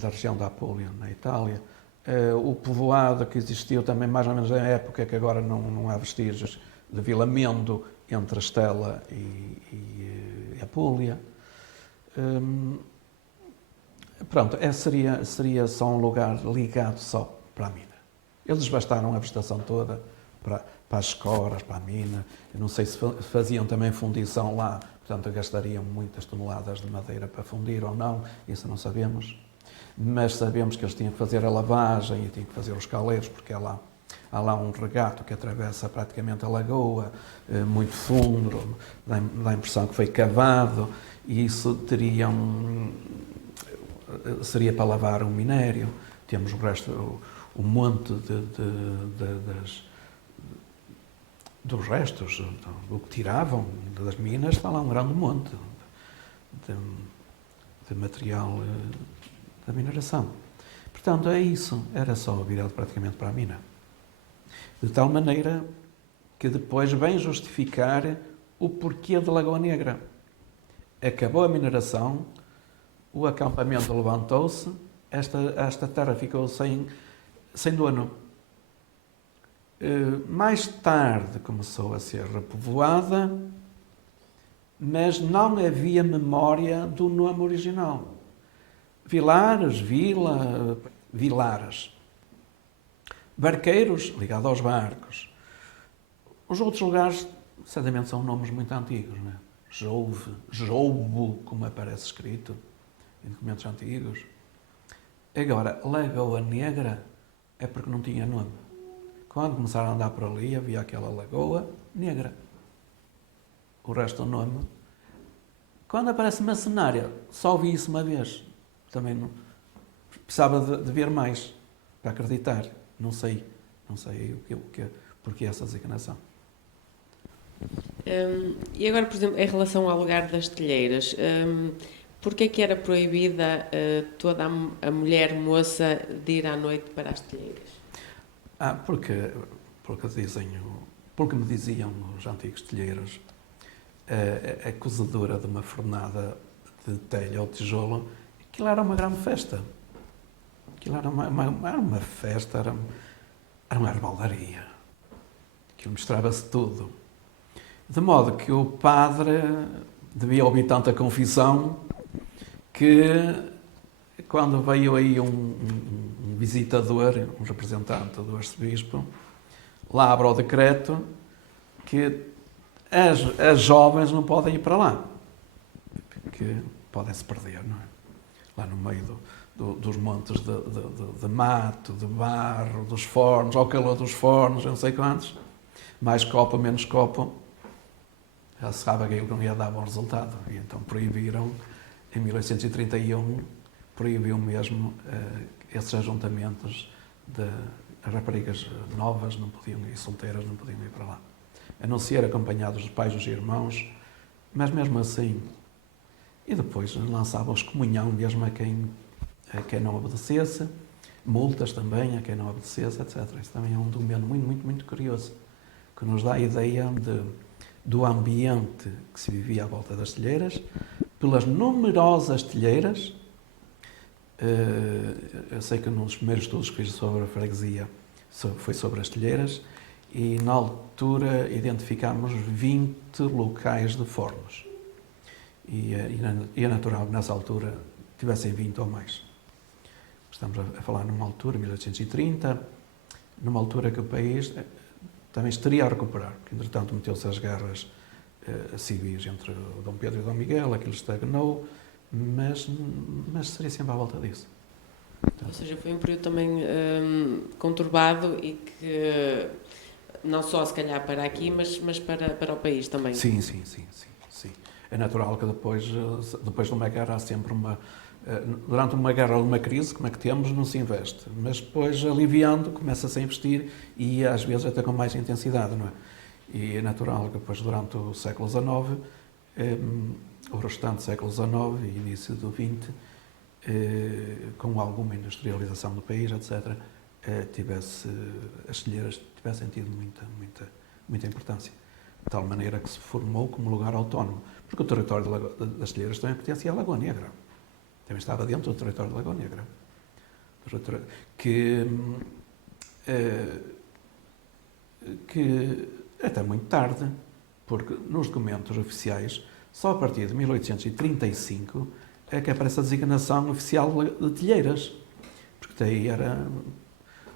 da região da Apulia, na Itália. O povoado que existiu também mais ou menos na época, que agora não há vestígios, de Vila Mendo, entre Estela e Apulia. Pronto, seria só um lugar ligado só para a mina. Eles desbastaram a vegetação toda para as escoras, para a mina. Eu não sei se faziam também fundição lá, portanto gastariam muitas toneladas de madeira para fundir ou não, isso não sabemos. Mas sabemos que eles tinham que fazer a lavagem e tinham que fazer os caleiros, porque há lá um regato que atravessa praticamente a lagoa, muito fundo, dá a impressão que foi cavado, e isso seria para lavar um minério. Temos o resto, o monte dos restos, do que tiravam das minas, está lá um grande monte de material da mineração. Portanto, é isso, era só virado praticamente para a mina. De tal maneira que depois vem justificar o porquê de Lagoa Negra. Acabou a mineração, o acampamento levantou-se, esta terra ficou sem dono. Mais tarde começou a ser repovoada, mas não havia memória do nome original. Vilares, Vilares. Barqueiros, ligado aos barcos. Os outros lugares, certamente, são nomes muito antigos, não é? Joubo, como aparece escrito em documentos antigos. Agora, Lagoa Negra é porque não tinha nome. Quando começaram a andar por ali, havia aquela Lagoa Negra. O resto do nome. Quando aparece Macenária, só vi isso uma vez. Também não precisava de ver mais para acreditar. Não sei porque essa designação. E agora, por exemplo, em relação ao lugar das telheiras, porquê que era proibida toda a mulher moça de ir à noite para as telheiras? Porque me diziam os antigos telheiros, a cozedura de uma fornada de telha ou tijolo, aquilo era uma grande festa. Aquilo era uma festa, era uma herbaldaria. Aquilo misturava-se tudo. De modo que o padre devia ouvir tanta confissão que, quando veio aí um visitador, um representante do arcebispo, lá abre o decreto que as jovens não podem ir para lá, porque podem se perder, não é? Lá no meio dos montes de mato, de barro, dos fornos, ao calor dos fornos, não sei quantos, mais copo, menos copo, já se sabe que não ia dar bom resultado. E então proibiram, em 1831, proibiu mesmo esses ajuntamentos de raparigas novas não podiam ir, solteiras não podiam ir para lá. A não ser acompanhados dos pais dos irmãos, mas mesmo assim. E depois lançavam excomunhão mesmo a quem não obedecesse, multas também a quem não obedecesse, etc. Isso também é um documento muito, muito, muito curioso, que nos dá a ideia do ambiente que se vivia à volta das telheiras, pelas numerosas telheiras. Eu sei que num dos primeiros estudos que fiz sobre a freguesia foi sobre as telheiras, e na altura identificámos 20 locais de fornos. E é natural que nessa altura tivessem 20 ou mais. Estamos a falar numa altura, 1830, numa altura que o país também estaria a recuperar, porque entretanto meteu-se as guerras civis entre Dom Pedro e Dom Miguel, aquilo estagnou, mas seria sempre à volta disso. Então, ou seja, foi um período também conturbado e que não só se calhar para aqui, mas para o país também. Sim. É natural que depois de uma guerra há sempre durante uma guerra ou uma crise, como é que temos, não se investe. Mas depois, aliviando, começa-se a investir e às vezes até com mais intensidade, não é? E é natural que depois, durante o século XIX, o restante século XIX e início do XX, com alguma industrialização do país, etc., as telheiras tivessem tido muita importância. De tal maneira que se formou como lugar autónomo. Porque o território das telheiras também pertencia à Lagoa Negra. Também estava dentro do território da Lagoa Negra. Que até muito tarde, porque nos documentos oficiais, só a partir de 1835 é que aparece a designação oficial de telheiras. Porque daí era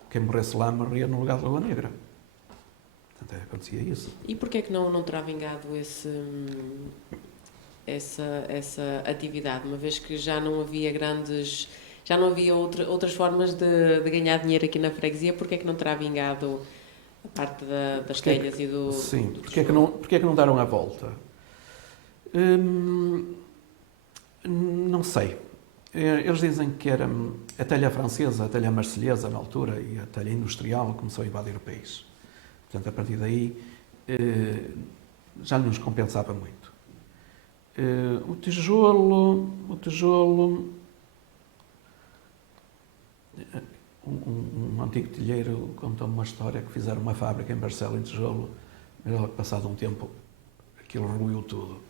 quem morresse lá morria no lugar da Lagoa Negra. Portanto, acontecia isso. E porquê é que não terá vingado essa atividade, uma vez que já não havia outras formas de ganhar dinheiro aqui na freguesia? Porquê é que não terá vingado a parte das telhas e do... Sim, porquê é que não deram a volta? Não sei. Eles dizem que era a telha francesa, a telha marselhesa na altura, e a telha industrial começou a invadir o país. Portanto, a partir daí, já não nos compensava muito. O tijolo, um antigo tilheiro contou-me uma história que fizeram uma fábrica em Barcelos em tijolo, mas passado um tempo aquilo ruiu tudo.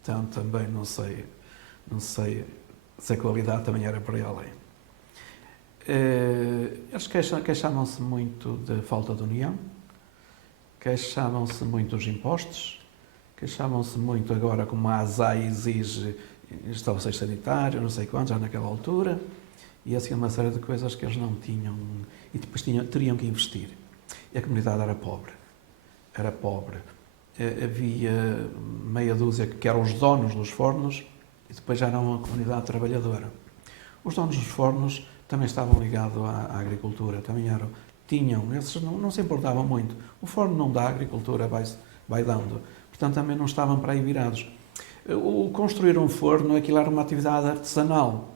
Então também não sei se a qualidade também era por aí além. Eles queixavam-se muito da falta de união, queixavam-se muito dos impostos, queixavam-se muito agora como a ASAI exige estabelecimentos sanitários, não sei quantos, já naquela altura, e assim uma série de coisas que eles não tinham, e depois teriam que investir. E a comunidade era pobre. Havia meia dúzia que eram os donos dos fornos, e depois já eram a comunidade trabalhadora. Os donos dos fornos também estavam ligados à agricultura, esses não se importavam muito. O forno não dá, a agricultura vai dando. Portanto, também não estavam para aí virados. O construir um forno, aquilo era uma atividade artesanal.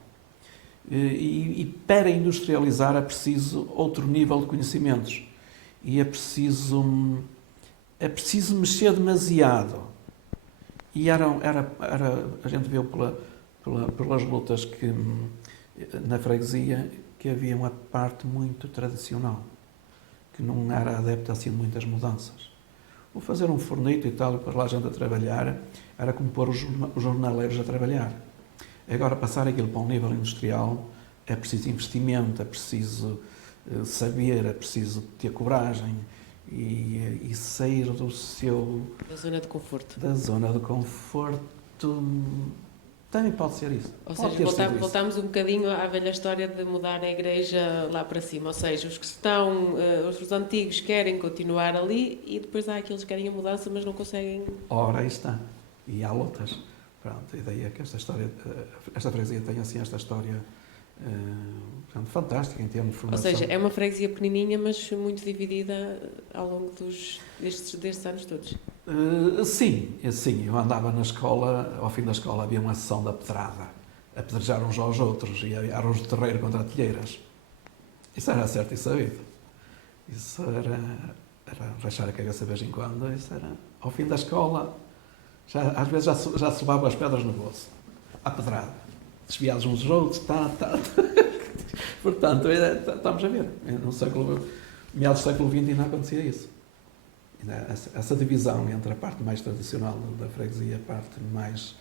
E para industrializar é preciso outro nível de conhecimentos. E é preciso mexer demasiado. E a gente viu pelas lutas que na freguesia que havia uma parte muito tradicional, que não era adepta assim de muitas mudanças. O fazer um fornito e tal, e pôr lá a gente a trabalhar, era como pôr os jornaleiros a trabalhar. Agora, passar aquilo para um nível industrial, é preciso investimento, é preciso saber, é preciso ter coragem e sair da zona de conforto. Da zona de conforto. Também pode ser isso. Ou seja, voltamos um bocadinho à velha história de mudar a igreja lá para cima. Ou seja, os antigos querem continuar ali e depois há aqueles que querem a mudança, mas não conseguem. Ora, aí está. E há lutas. Pronto, a ideia é que esta freguesia tem assim esta história fantástica em termos de formação. Ou seja, é uma freguesia pequenininha, mas muito dividida ao longo destes anos todos. Sim. Eu andava na escola, ao fim da escola havia uma sessão da pedrada, apedrejar uns aos outros, e havia arroz de terreiro contra telheiras. Isso era certo e sabido. Isso era rachar a cabeça de vez em quando, isso era, ao fim da escola, às vezes já se levavam as pedras no bolso, à pedrada, desviados uns dos outros, Portanto, estamos a ver, meados do século XX ainda acontecia isso. Essa divisão entre a parte mais tradicional da freguesia e a parte mais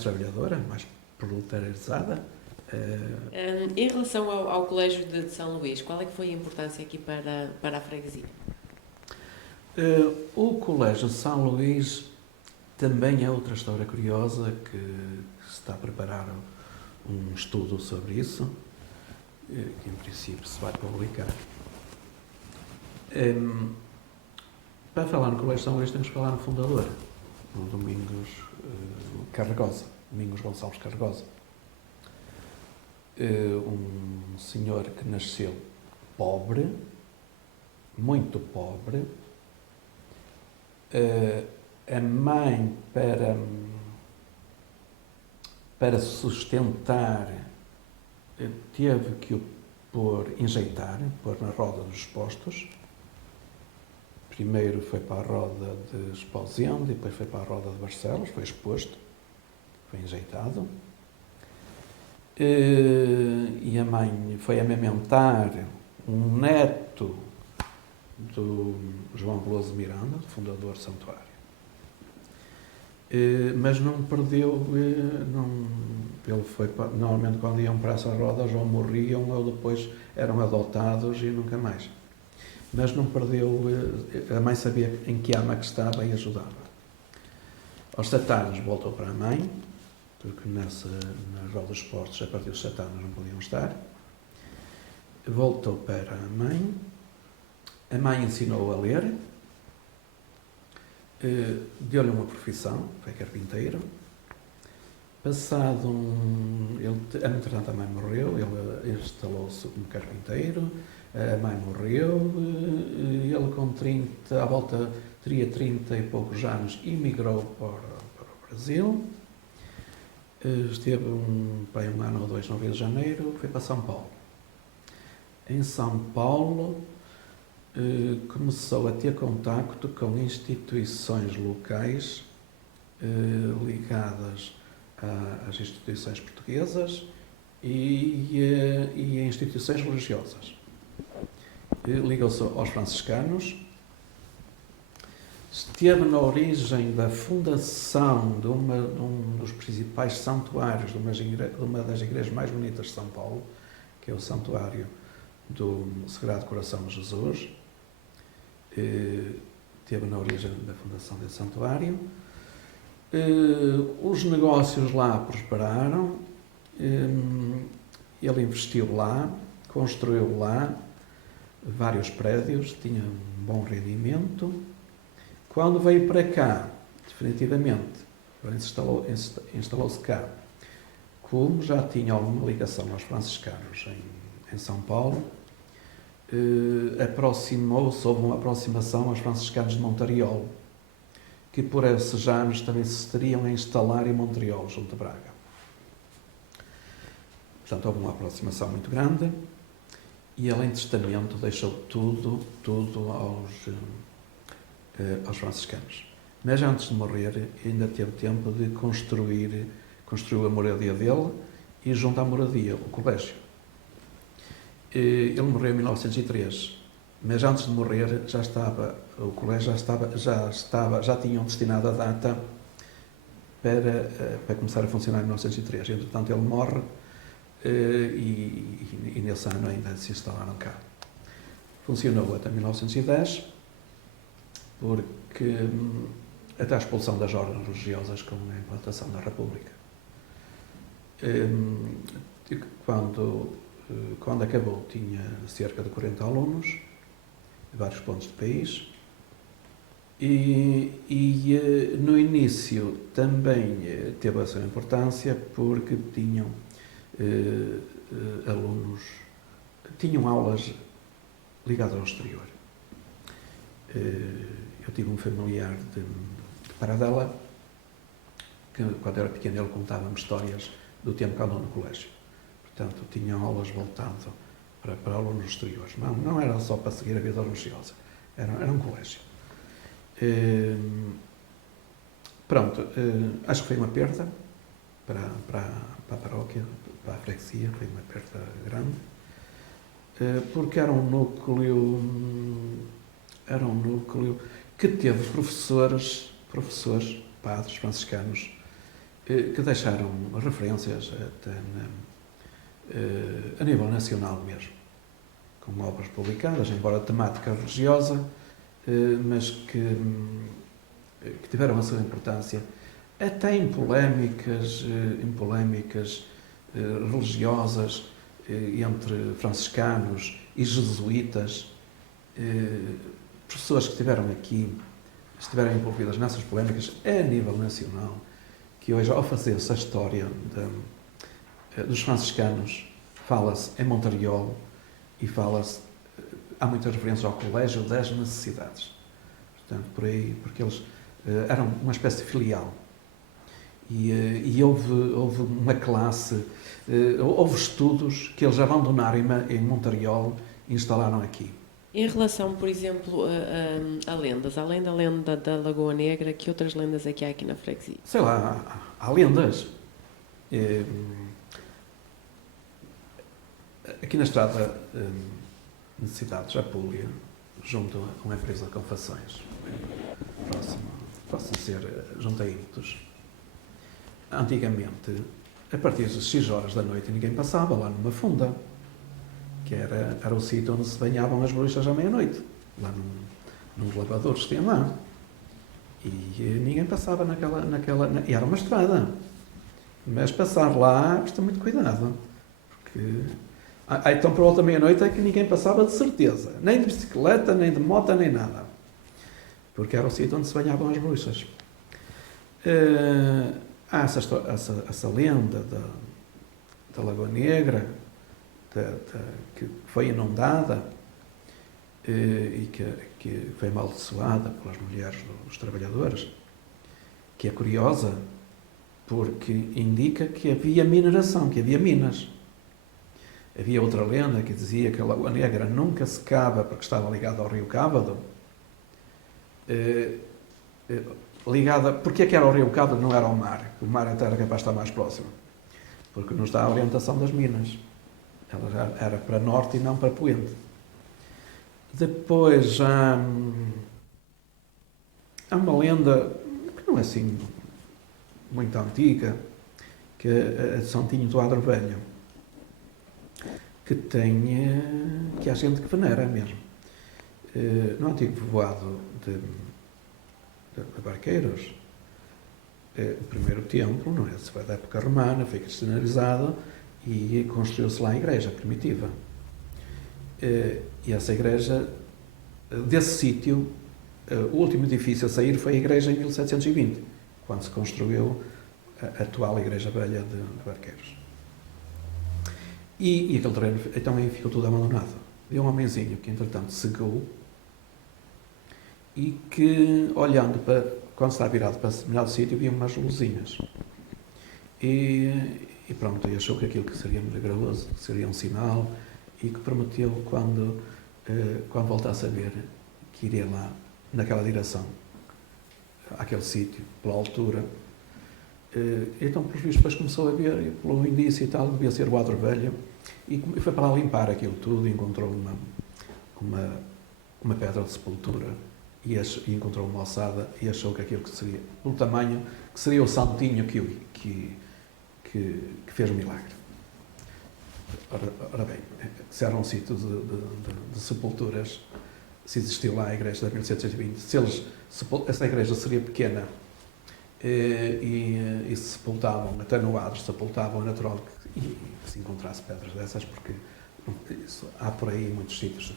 trabalhadora, mais proletarializada. Em relação ao Colégio de São Luís, qual é que foi a importância aqui para a freguesia? O Colégio de São Luís também é outra história curiosa que se está a preparar um estudo sobre isso, que em princípio se vai publicar. Para falar no Colégio de São Luís temos que falar no fundador, no Domingos Gonçalves Carregosa. Um senhor que nasceu pobre, muito pobre. A mãe, para sustentar, teve que o pôr na roda dos postos. Primeiro foi para a roda de Esposende, depois foi para a roda de Barcelos, foi exposto, foi enjeitado. E a mãe foi amamentar um neto do João Veloso Miranda, fundador do santuário. Mas não perdeu, ele foi, normalmente quando iam para essa roda, ou morriam ou depois eram adotados e nunca mais. Mas não perdeu, a mãe sabia em que ama que estava e ajudava. Aos 7 anos voltou para a mãe, porque na roda dos postos, a partir dos 7 anos não podiam estar. Voltou para a mãe ensinou a ler, deu-lhe uma profissão, foi carpinteiro. Entretanto a mãe morreu, ele instalou-se como carpinteiro, a mãe morreu, ele com 30, teria 30 e poucos anos, emigrou para o Brasil, esteve um ano ou dois no Rio de Janeiro, foi para São Paulo. Em São Paulo começou a ter contacto com instituições locais ligadas às instituições portuguesas e a instituições religiosas. Ligou-se aos franciscanos, esteve na origem da fundação de um dos principais santuários de uma das igrejas mais bonitas de São Paulo, que é o Santuário do Sagrado Coração de Jesus. Esteve na origem da fundação desse santuário. Os negócios lá prosperaram, ele investiu lá, construiu lá vários prédios, tinha um bom rendimento. Quando veio para cá, definitivamente, instalou-se cá, como já tinha alguma ligação aos franciscanos em São Paulo, houve uma aproximação aos franciscanos de Montariol, que por esses anos também se estariam a instalar em Montreal, junto de Braga. Portanto, houve uma aproximação muito grande e ele, em testamento, deixou tudo aos franciscanos. Mas antes de morrer, ainda teve tempo de construiu a moradia dele e, junto à moradia, o colégio. Ele morreu em 1903, mas antes de morrer o colégio já tinham destinado a data para começar a funcionar em 1903. Entretanto, ele morre e nesse ano ainda se instalaram cá. Funcionou até 1910, porque até a expulsão das ordens religiosas com a implantação da República. Quando acabou, tinha cerca de 40 alunos, de vários pontos do país, e no início também teve a sua importância porque tinham alunos, tinham aulas ligadas ao exterior. Eu tive um familiar de Paradela, que quando era pequeno ele contava-me histórias do tempo que andou no colégio. Portanto, tinham aulas voltadas para alunos exteriores. Não era só para seguir a vida religiosa, era um colégio. Acho que foi uma perda para a paróquia, para a freguesia, foi uma perda grande, porque era um núcleo que teve professores, padres franciscanos, que deixaram referências até a nível nacional mesmo, com obras publicadas, embora temática religiosa, mas que tiveram a sua importância, até em polémicas religiosas entre franciscanos e jesuítas. Pessoas que estiveram envolvidas nessas polémicas a nível nacional, que hoje, ao fazer-se a história dos franciscanos, fala-se em Montariol e há muitas referências ao Colégio das Necessidades. Portanto, por aí, porque eles eram uma espécie de filial. E houve uma classe, houve estudos que eles abandonaram em Montariol e instalaram aqui. Em relação, por exemplo, a lendas, além da lenda da Lagoa Negra, que outras lendas é que há aqui na freguesia? Sei lá, há lendas. Aqui na estrada Necessidades, a Apúlia, junto a uma empresa de confecções, posso dizer, junto a Ictus. Antigamente, a partir das 6 horas da noite, ninguém passava lá numa funda, que era o sítio onde se banhavam as bruxas à meia-noite, lá nos lavadores que tinham lá. E ninguém passava e era uma estrada. Mas passar lá, presta muito cuidado, porque... então, por volta da meia-noite, é que ninguém passava de certeza. Nem de bicicleta, nem de moto, nem nada. Porque era o sítio onde se banhavam as bruxas. Há essa lenda da Lagoa Negra, que foi inundada e que foi amaldiçoada pelas mulheres dos trabalhadores, que é curiosa, porque indica que havia mineração, que havia minas. Havia outra lenda que dizia que a Lagoa Negra nunca secava porque estava ligada ao rio Cávado. Porque é que era o rio Cávado, não era ao mar? O mar até era capaz de estar mais próximo. Porque nos dá a orientação das minas. Ela já era para norte e não para poente. Depois há uma lenda que não é assim muito antiga, que é a de Santinho do Adro Velho, que há gente que venera mesmo. No antigo povoado de Barqueiros, o primeiro templo, não é? Se foi da época romana, foi cristianizado e construiu-se lá a igreja primitiva. E essa igreja, desse sítio, o último edifício a sair foi a igreja em 1720, quando se construiu a atual igreja velha de Barqueiros. E aquele terreno, então aí ficou tudo abandonado. E um homenzinho que, entretanto, cegou e que, olhando para, quando está virado para determinado sítio, via umas luzinhas. E pronto, e achou que aquilo que seria milagroso, que seria um sinal, e que prometeu, quando voltasse a ver, que iria lá, naquela direção, àquele sítio, pela altura. Então, pelos vistos, depois começou a ver, e pelo indício e tal, devia ser o Adro Velho, e foi para lá limpar aquilo tudo, e encontrou uma pedra de sepultura, e encontrou uma ossada, e achou que aquilo que seria, pelo tamanho, que seria o santinho que fez o milagre. Ora bem, se era um sítio de sepulturas, se existiu lá a igreja de 1720, essa igreja seria pequena, e se sepultavam, até no adro, sepultavam, é natural que se encontrasse pedras dessas, porque há por aí muitos sítios,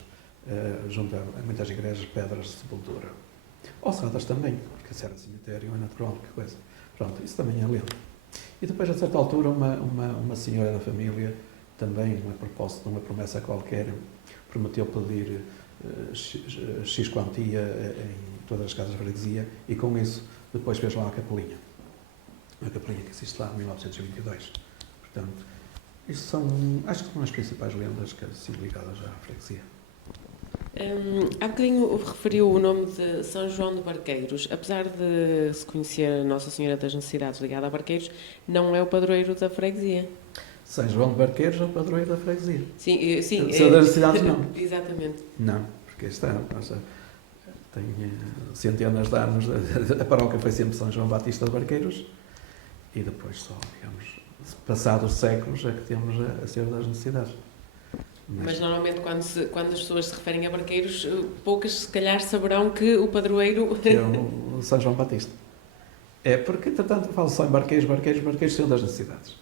junto a muitas igrejas, pedras de sepultura. Ossadas também, porque se era cemitério, é natural, que coisa. Pronto, isso também é lenda. E depois, a certa altura, uma senhora da família, também, a propósito de uma promessa qualquer, prometeu pedir X quantia em todas as casas de freguesia, e com isso depois fez lá a capelinha que existe lá em 1922. Portanto, acho que são as principais lendas que são ligadas à freguesia. Há bocadinho referiu o nome de São João de Barqueiros. Apesar de se conhecer Nossa Senhora das Necessidades ligada a Barqueiros, não é o padroeiro da freguesia. São João de Barqueiros é o padroeiro da freguesia. Sim. São das Necessidades, não. Exatamente. Não, porque tem centenas de anos, a paróquia foi sempre São João Batista de Barqueiros, e depois só, digamos, passados séculos, é que temos a Senhora das Necessidades. Mas normalmente quando as pessoas se referem a Barqueiros, poucas se calhar saberão que o padroeiro... Que é o São João Batista. É porque, entretanto, falo só em Barqueiros, Senhor das Necessidades.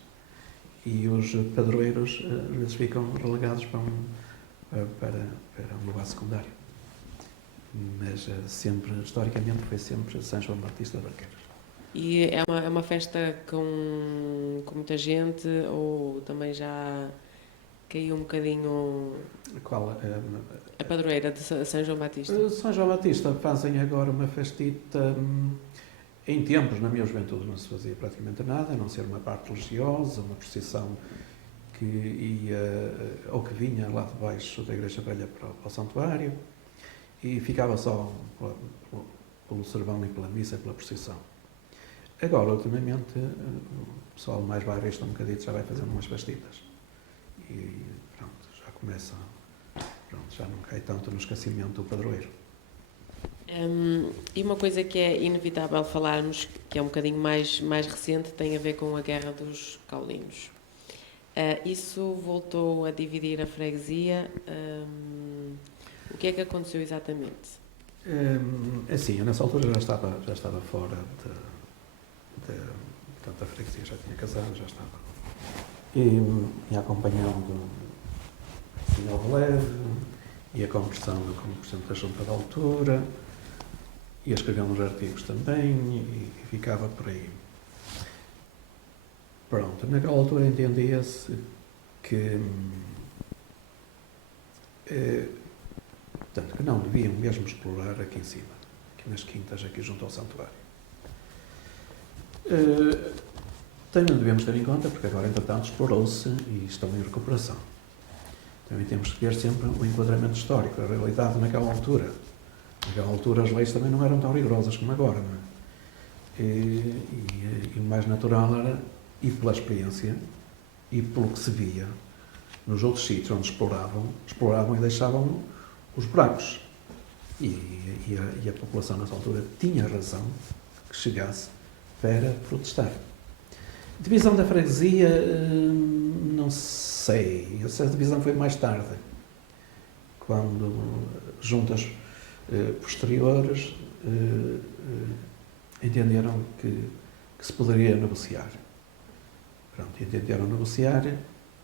E os padroeiros, às vezes, ficam relegados para um lugar secundário. Mas sempre, historicamente, foi sempre São João Batista de Barqueiros. E é uma festa com muita gente, ou também já caiu um bocadinho... Qual? A padroeira de São João Batista? São João Batista fazem agora uma festita. Em tempos, na minha juventude, não se fazia praticamente nada, a não ser uma parte religiosa, uma procissão que ia, ou que vinha lá de baixo da Igreja Velha para o santuário, e ficava só pelo servão e pela missa e pela procissão. Agora, ultimamente, o pessoal mais bairrista um bocadinho já vai fazendo umas festitas. E pronto, já começa, já não cai tanto no esquecimento o padroeiro. E uma coisa que é inevitável falarmos, que é um bocadinho mais recente, tem a ver com a Guerra dos Caulinos. Isso voltou a dividir a freguesia. O que é que aconteceu exatamente? Assim, eu nessa altura já estava fora portanto, a freguesia já tinha casado, já estava. E acompanhando o Sr. Releve, ia conversando com o Presidente da Junta da altura, ia escrevendo uns artigos também, e ficava por aí. Pronto, naquela altura entendia-se que, portanto, que não deviam mesmo explorar aqui em cima, aqui nas quintas, aqui junto ao santuário. Também devemos ter em conta, porque agora, entretanto, explorou-se e estão em recuperação. Também temos que ter sempre o enquadramento histórico, a realidade naquela altura. Naquela altura as leis também não eram tão rigorosas como agora, não é? E o mais natural era ir pela experiência e pelo que se via nos outros sítios onde exploravam e deixavam os buracos. E a população nessa altura tinha razão que chegasse para protestar. Divisão da freguesia, não sei. Essa divisão foi mais tarde, quando juntas posteriores entenderam que se poderia negociar. Pronto, entenderam negociar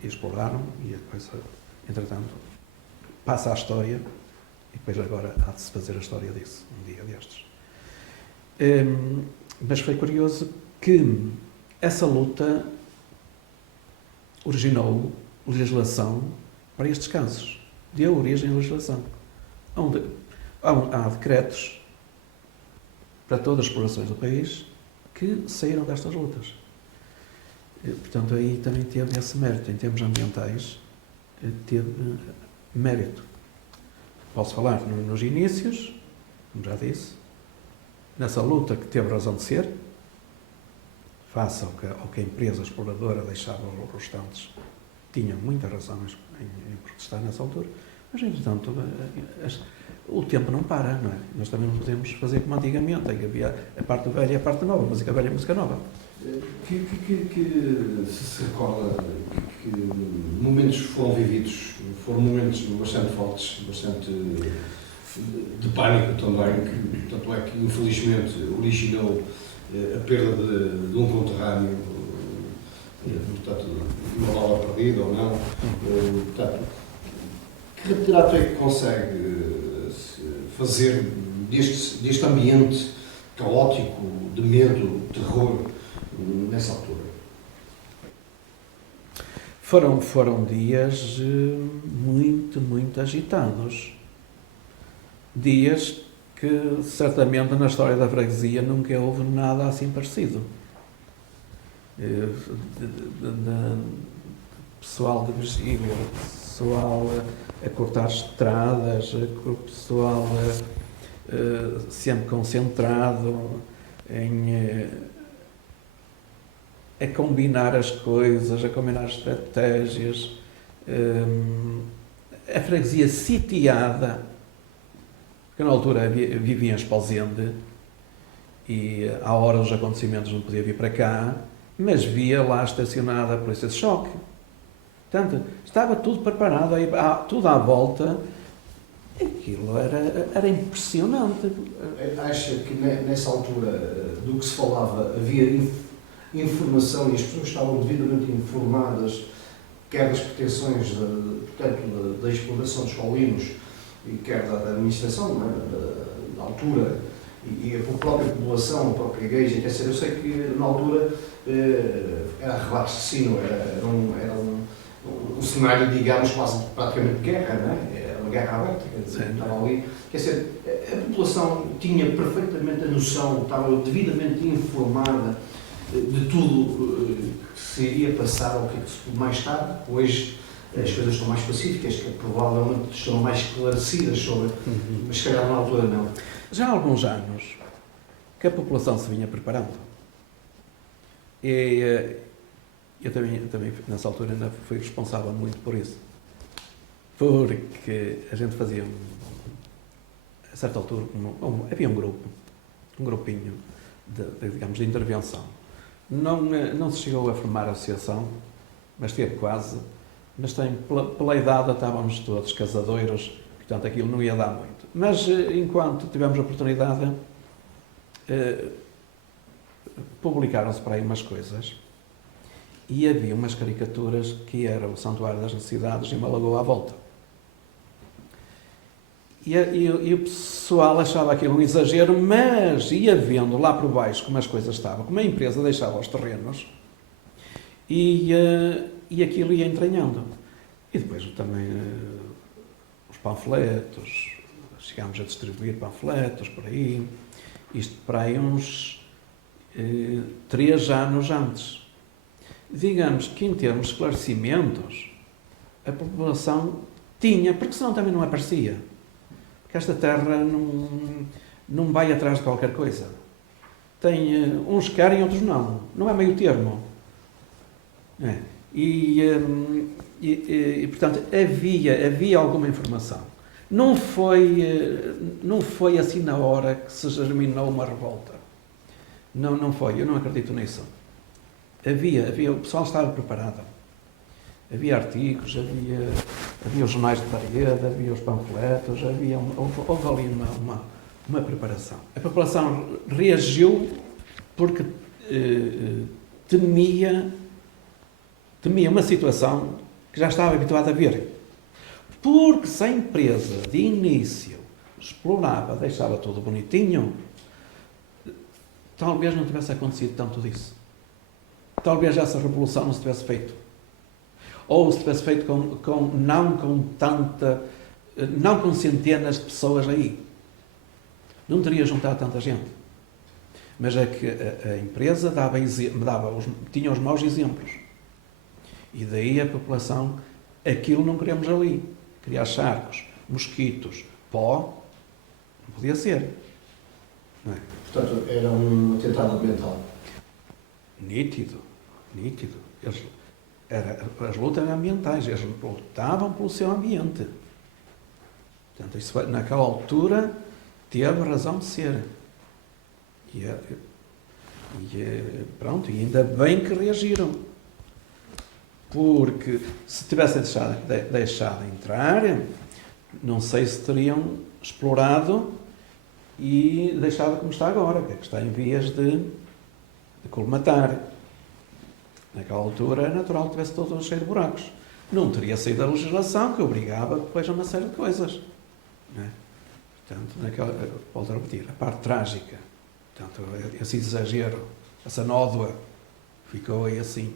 e exploraram, e depois, entretanto, passa a história, e depois agora há de se fazer a história disso, um dia destes. Mas foi curioso que essa luta originou legislação para estes casos, deu origem à legislação, onde há decretos para todas as explorações do país que saíram destas lutas. Portanto, aí também teve esse mérito, em termos ambientais, teve mérito. Posso falar nos inícios, como já disse, nessa luta que teve razão de ser, face ao que a empresa exploradora deixava aos restantes, tinha muita razão em protestar nessa altura, mas, entretanto, o tempo não para, não é? Nós também não podemos fazer como antigamente, em que havia a parte velha e a parte nova, a música velha e a música nova. Que se recorda que momentos foram vividos, foram momentos bastante fortes, bastante de pânico também, que tanto é que infelizmente originou a perda de um conterrâneo, portanto, uma bala perdida ou não. Portanto, que retrato é que consegue fazer deste ambiente caótico, de medo, terror, nessa altura? Foram dias muito agitados. Dias que, certamente, na história da freguesia nunca houve nada assim parecido. Pessoal de vigília, pessoal a cortar estradas, o pessoal sempre concentrado a combinar as coisas, a combinar estratégias, a freguesia sitiada, porque na altura vivia em Esposende e à hora dos acontecimentos não podia vir para cá, mas via lá estacionada a polícia de choque. Portanto, estava tudo preparado, tudo à volta. Aquilo era impressionante. Acha que nessa altura do que se falava havia informação e as pessoas estavam devidamente informadas, quer das pretensões portanto, da exploração dos paulinos e quer da administração, não é? Da altura, e a própria população, a própria igreja, quer dizer, eu sei que na altura era reabastecido, era um cenário, digamos, quase praticamente de guerra, não é? Era uma guerra aberta, quer dizer, estava ali. Quer dizer, a população tinha perfeitamente a noção, estava devidamente informada de tudo que se iria passar, ou que mais tarde, hoje as coisas estão mais pacíficas, que provavelmente estão mais esclarecidas sobre, mas se calhar na altura não. Já há alguns anos que a população se vinha preparando. E eu também nessa altura ainda fui responsável muito por isso. Porque a gente fazia, a certa altura, havia um grupinho digamos, de intervenção. Não se chegou a formar a associação, mas teve quase. Mas pela idade estávamos todos casadeiros, portanto aquilo não ia dar muito. Mas enquanto tivemos a oportunidade, publicaram-se para aí umas coisas e havia umas caricaturas que era o Santuário das Necessidades e uma lagoa à volta. E o pessoal achava aquilo um exagero, mas ia vendo lá por baixo como as coisas estavam, como a empresa deixava os terrenos e aquilo ia entranhando. E depois também os panfletos, chegámos a distribuir panfletos por aí, isto para aí uns 3 anos antes. Digamos que em termos de esclarecimentos, a população Tinha, porque senão também não aparecia. Porque esta terra não vai atrás de qualquer coisa. Tem, uns querem, outros não. Não é meio termo. É. Portanto, havia alguma informação. Não foi assim na hora que se germinou uma revolta. Não foi, eu não acredito nisso. O pessoal estava preparado. Havia artigos, havia os jornais de parede, havia os panfletos, houve ali uma preparação. A população reagiu porque temia uma situação que já estava habituada a ver. Porque se a empresa de início explorava, deixava tudo bonitinho, talvez não tivesse acontecido tanto disso. Talvez essa revolução não se tivesse feito. Ou se tivesse feito não com centenas de pessoas aí. Não teria juntado tanta gente. Mas é que a empresa tinha os maus exemplos. E daí a população, aquilo não queremos ali. Criar charcos, mosquitos, pó, não podia ser. Não é? Portanto, era um atentado ambiental. Nítido. As lutas eram ambientais, eles lutavam pelo seu ambiente. Portanto, isso naquela altura teve razão de ser. Pronto, e ainda bem que reagiram. Porque se tivessem deixado entrar, não sei se teriam explorado e deixado como está agora, que está em vias de colmatar. Naquela altura é natural que tivesse todo cheio de buracos. Não teria saído a legislação que obrigava depois a uma série de coisas. Não é? Portanto, volto a repetir, a parte trágica, portanto, esse exagero, essa nódoa, ficou aí assim,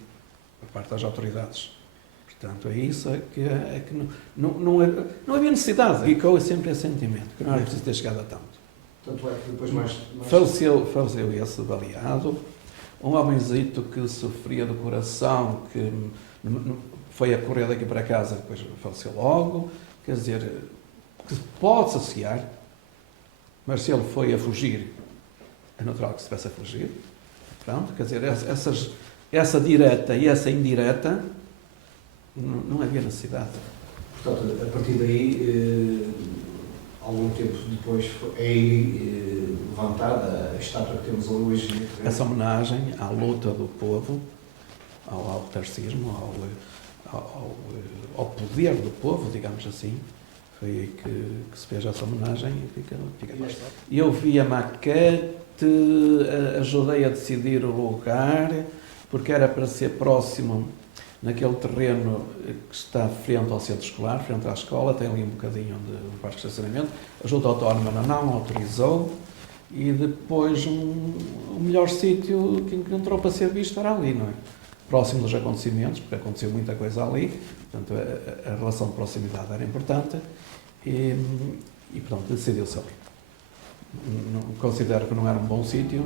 por parte das autoridades. Portanto, é isso que não havia necessidade. Ficou sempre esse sentimento, que não era preciso ter chegado a tanto. Tanto é que depois mais... Faleceu esse baleado, um homenzito que sofria do coração, que foi a correr daqui para casa, depois faleceu logo, quer dizer, que se pode associar, mas se ele foi a fugir, é natural que se tivesse a fugir. Pronto, quer dizer, essa direta e essa indireta, não havia necessidade. Portanto, a partir daí, algum tempo depois, é levantada a estátua que temos ali hoje. Essa homenagem à luta do povo, ao autarcismo, ao poder do povo, digamos assim, foi aí que se fez essa homenagem e fica. Eu vi a maquete, ajudei a decidir o lugar, porque era para ser próximo naquele terreno que está frente ao centro escolar, frente à escola, tem ali um bocadinho de parque de estacionamento. A Junta Autónoma não autorizou e depois o melhor sítio que encontrou para ser visto era ali, não é? Próximo dos acontecimentos, porque aconteceu muita coisa ali, portanto a relação de proximidade era importante e pronto, decidiu-se ali. Considero que não era um bom sítio,